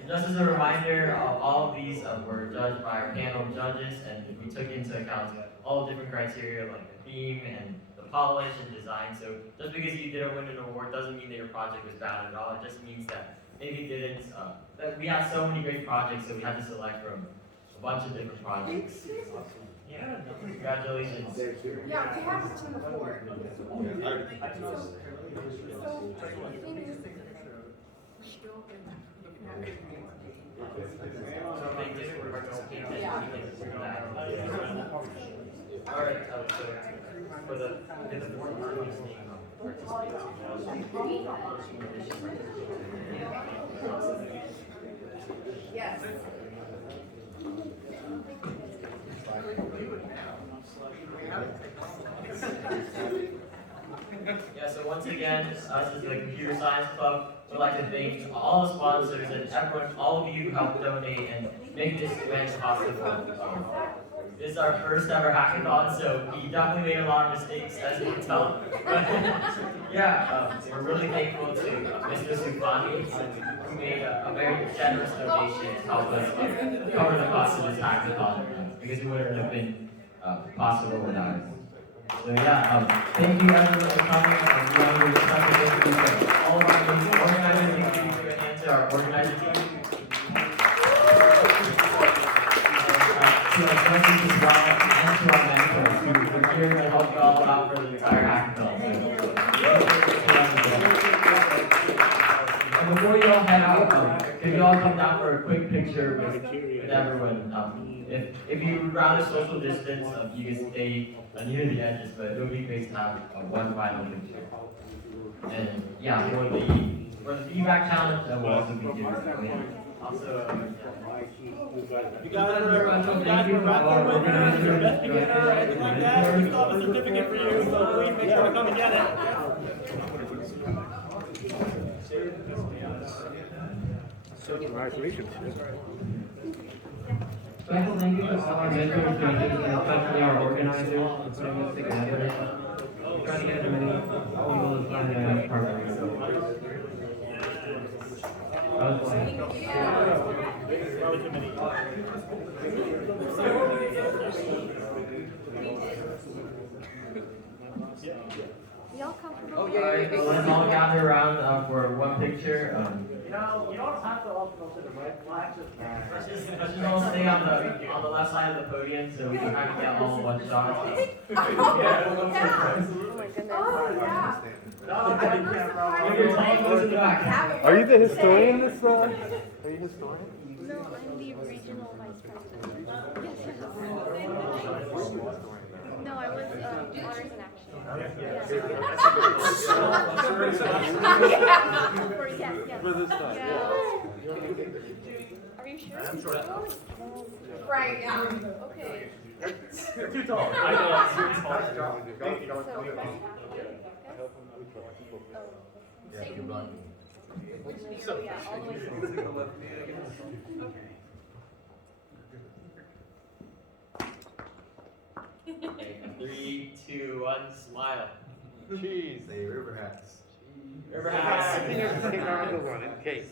And just as a reminder, all of these were judged by our panel of judges, and we took into account all different criteria like the theme and the polish and design. So just because you didn't win an award doesn't mean that your project was bad at all. It just means that maybe it didn't. That we have so many great projects, so we had to select from a bunch of different projects. Yeah, congratulations. Yeah, we have this one before. Alright, so for the fourth time, his name Yes. Yeah, so once again, us as the Computer Science Club would like to thank all the sponsors and everyone, all of you who helped donate and make this event possible. This is our first ever hackathon, so we definitely made a lot of mistakes, as you can tell. But yeah, we're really thankful to Mr. Supani, who made a very generous donation to help us cover the cost of this hackathon, because it wouldn't have been possible without it. So yeah, thank you everyone for coming. We want to give a special thank you to all of our amazing organizers. Thank you for your hand to our organizer team. To our judges as well, and to our mentors who were here to help you all out for the entire hackathon. And before you all head out, can you all come down for a quick picture with everyone? If you would rather social distance, you can stay near the edges, but it would be great to have one final picture. And yeah, for the feedback challenge, that will also be doing. Also, You guys are right there with us, your best beginner, anything like that. We still have a certificate for you, so please make sure to come and get it. Congratulations. Special thank you to all our mentors, judges, and especially our organizers for putting this together. We try to get as many people as fun as programs. That was fun. We all come from Alright, so let's all gather around for one picture. No, you don't have to all go to the right flag. Let's just all stay on the left side of the podium so we can kind of get all one shot. Oh, yeah. Are you the historian this, are you historian? No, I'm the regional vice president. No, I was honors in action. For this time. Are you sure? I'm sure. Right, yeah. Okay. You're too tall. I know, it's too tall. Nice job. So, Yeah, you're blocking. So, yeah, all the way through. Okay, 3, 2, 1, smile. Cheese. Say RiverHacks. RiverHacks. I think there's a cake around the one, it's cake.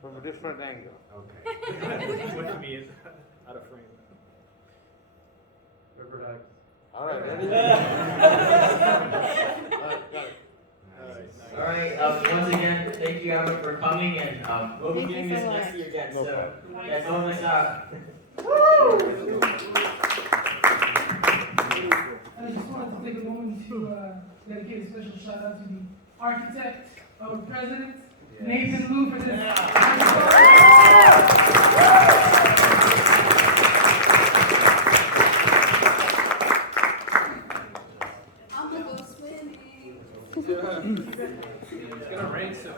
From a different angle. Okay. With me out of frame. RiverHacks. All right, ready? All right, once again, thank you everyone for coming, and we'll be doing this next year again, so yeah, don't miss out. I just wanted to take a moment to dedicate a special shout out to the architect, our president, Nathan Liu, for this. I'm gonna go swimming. It's gonna rain soon.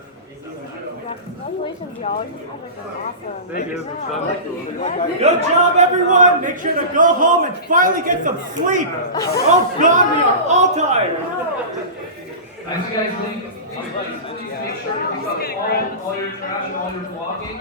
Congratulations, y'all. You guys are awesome. Thank you. Good job, everyone. Make sure to go home and finally get some sleep. Oh God, we are all tired. As you guys leave, please make sure to pick up all your trash and all your belongings.